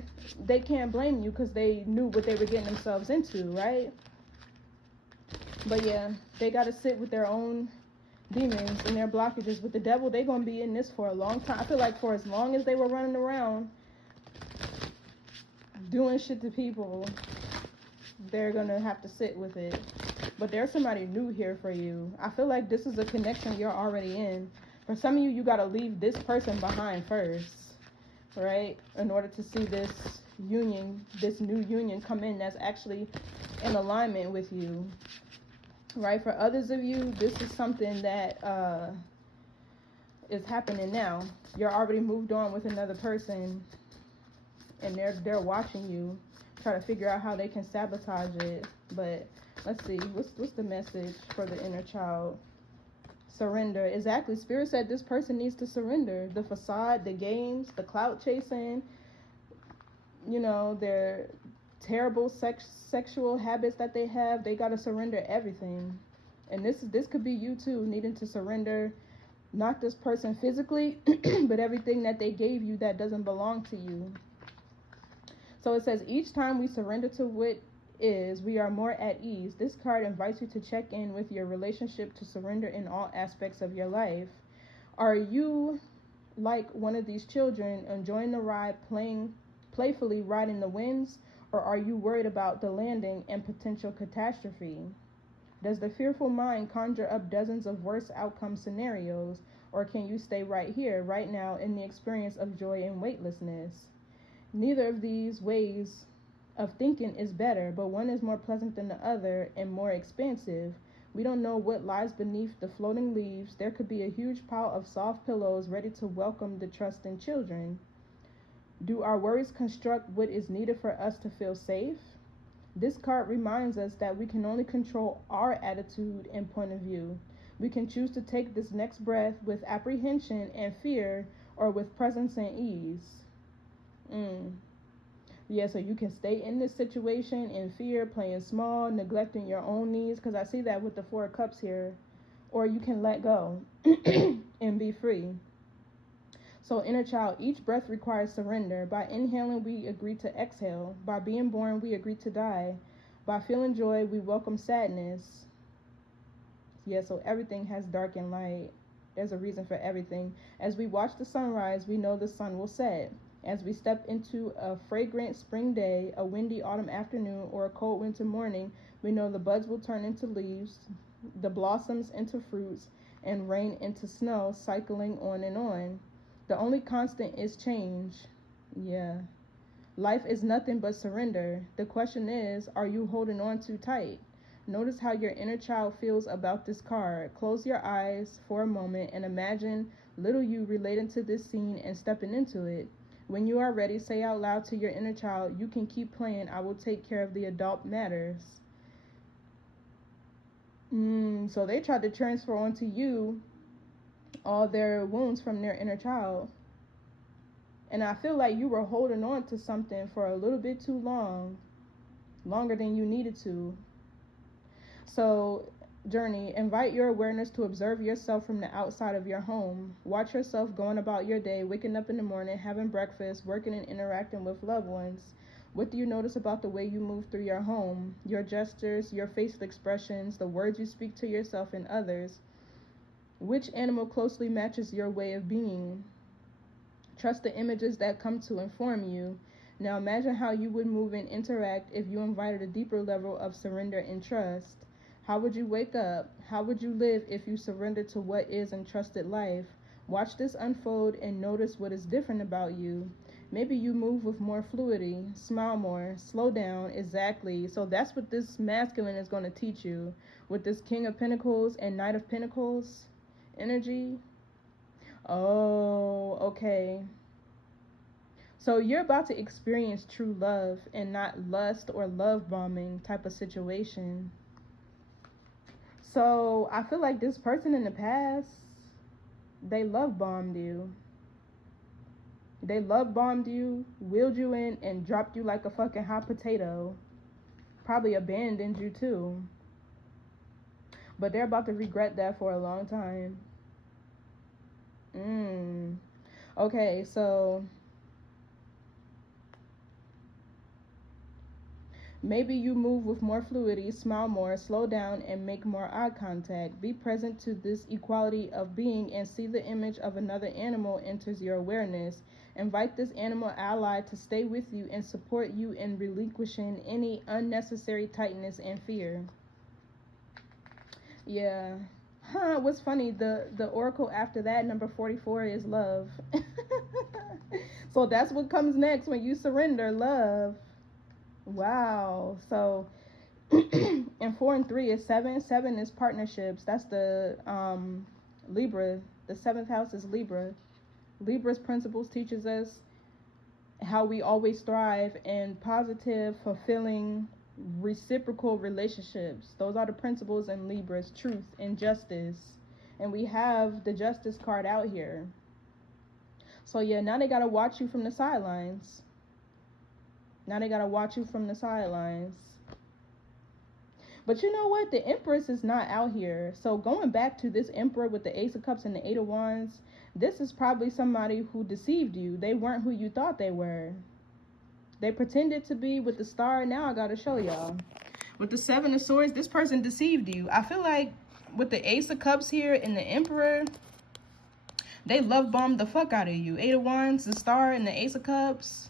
they can't blame you because they knew what they were getting themselves into, right? But yeah, they got to sit with their own demons and their blockages. With the devil, they're going to be in this for a long time. I feel like for as long as they were running around doing shit to people, they're going to have to sit with it. But there's somebody new here for you. I feel like this is a connection you're already in. For some of you, you got to leave this person behind first, right? In order to see this union, this new union come in that's actually in alignment with you. Right? For others of you, this is something that is happening now. You're already moved on with another person, and they're watching you try to figure out how they can sabotage it. But let's see, what's the message for the inner child? Surrender. Exactly. Spirit said this person needs to surrender. The facade, the games, the clout chasing, their terrible sexual habits that they have, they got to surrender everything. And this could be you too, needing to surrender not this person physically, but everything that they gave you that doesn't belong to you. So it says, each time we surrender to what is, we are more at ease. This card invites you to check in with your relationship to surrender in all aspects of your life. Are you like one of these children enjoying the ride, playfully riding the winds, or are you worried about the landing and potential catastrophe? Does the fearful mind conjure up dozens of worst outcome scenarios, or can you stay right here, right now, in the experience of joy and weightlessness? Neither of these ways of thinking is better, but one is more pleasant than the other and more expansive. We don't know what lies beneath the floating leaves. There could be a huge pile of soft pillows ready to welcome the trusting children. Do our worries construct what is needed for us to feel safe? This card reminds us that we can only control our attitude and point of view. We can choose to take this next breath with apprehension and fear, or with presence and ease. Yeah, so you can stay in this situation in fear, playing small, neglecting your own needs, because I see that with the Four of Cups here. Or you can let go and be free. So inner child, each breath requires surrender. By inhaling, we agree to exhale. By being born, we agree to die. By feeling joy, we welcome sadness. Yeah, so everything has dark and light. There's a reason for everything. As we watch the sunrise, we know the sun will set. As we step into a fragrant spring day, a windy autumn afternoon, or a cold winter morning, we know the buds will turn into leaves, the blossoms into fruits, and rain into snow, cycling on and on. The only constant is change. Yeah. Life is nothing but surrender. The question is, are you holding on too tight? Notice how your inner child feels about this card. Close your eyes for a moment and imagine little you relating to this scene and stepping into it. When you are ready, say out loud to your inner child, you can keep playing. I will take care of the adult matters. So they tried to transfer onto you all their wounds from their inner child. And I feel like you were holding on to something for a little bit too long, longer than you needed to. So, journey, invite your awareness to observe yourself from the outside of your home. Watch yourself going about your day, waking up in the morning, having breakfast, working and interacting with loved ones. What do you notice about the way you move through your home? Your gestures, your facial expressions, the words you speak to yourself and others. Which animal closely matches your way of being? Trust the images that come to inform you. Now imagine how you would move and interact if you invited a deeper level of surrender and trust. How would you wake up? How would you live if you surrendered to what is and trusted life? Watch this unfold and notice what is different about you. Maybe you move with more fluidity, smile more, slow down. Exactly. So that's what this masculine is going to teach you with this King of Pentacles and Knight of Pentacles energy. Oh, okay. So you're about to experience true love and not lust or love bombing type of situation. So I feel like this person in the past, they love bombed you. They love bombed you, wheeled you in, and dropped you like a fucking hot potato. Probably abandoned you too. But they're about to regret that for a long time. Okay, so maybe you move with more fluidity, smile more, slow down, and make more eye contact. Be present to this equality of being and see the image of another animal enters your awareness. Invite this animal ally to stay with you and support you in relinquishing any unnecessary tightness and fear. Yeah. What's funny, the oracle after that, number 44, is love. So that's what comes next when you surrender, love. Wow. So and 4 and 3 is 7. 7 is partnerships. That's the Libra. The 7th house is Libra. Libra's principles teaches us how we always thrive in positive, fulfilling, reciprocal relationships. Those are the principles in Libra's: truth and justice. And we have the justice card out here. So yeah, now they gotta watch you from the sidelines. Now they gotta watch you from the sidelines. But you know what? The Empress is not out here. So going back to this Emperor with the Ace of Cups and the Eight of Wands, this is probably somebody who deceived you. They weren't who you thought they were. They pretended to be with the Star. Now I gotta show y'all. With the 7 of Swords, this person deceived you. I feel like with the Ace of Cups here and the Emperor, they love bombed the fuck out of you. 8 of Wands, the Star, and the Ace of Cups.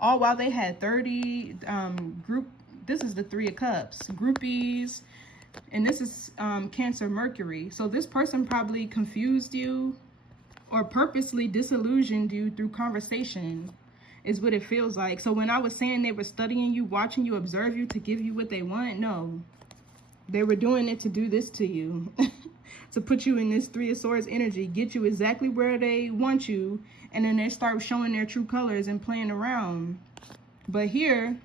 All while they had 30 this is the 3 of Cups, groupies, and this is Cancer Mercury. So this person probably confused you or purposely disillusioned you through conversation, is what it feels like. So when I was saying they were studying you, watching you, observe you to give you what they want, no. They were doing it to do this to you. To put you in this 3 of Swords energy, get you exactly where they want you, and then they start showing their true colors and playing around. But here,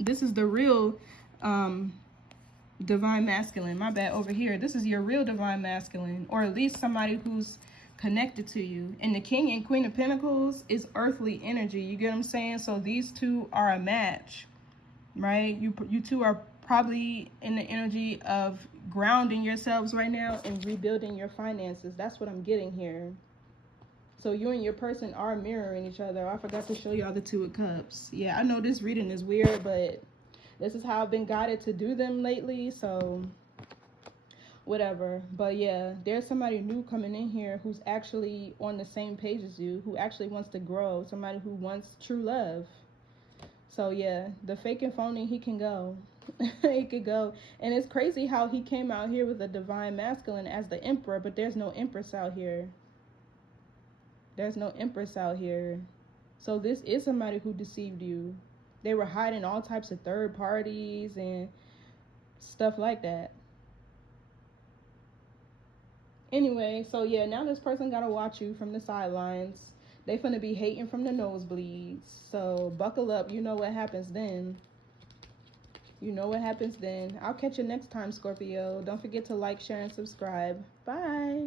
this is the real divine masculine. My bad, over here. This is your real divine masculine, or at least somebody who's connected to you. And the King and Queen of Pentacles is earthly energy. You get what I'm saying? So these two are a match, right? You two are probably in the energy of grounding yourselves right now and rebuilding your finances. That's what I'm getting here. So you and your person are mirroring each other. I forgot to show y'all the 2 of Cups. Yeah, I know this reading is weird, but this is how I've been guided to do them lately, so whatever. But yeah, there's somebody new coming in here who's actually on the same page as you, who actually wants to grow, somebody who wants true love. So yeah, the fake and phony, he can go. He could go. And it's crazy how he came out here with a divine masculine as the Emperor, but there's no Empress out here. There's no Empress out here. So this is somebody who deceived you. They were hiding all types of third parties and stuff like that. Anyway, so yeah, now this person gotta watch you from the sidelines. They finna be hating from the nosebleeds. So buckle up. You know what happens then. You know what happens then. I'll catch you next time, Scorpio. Don't forget to like, share, and subscribe. Bye.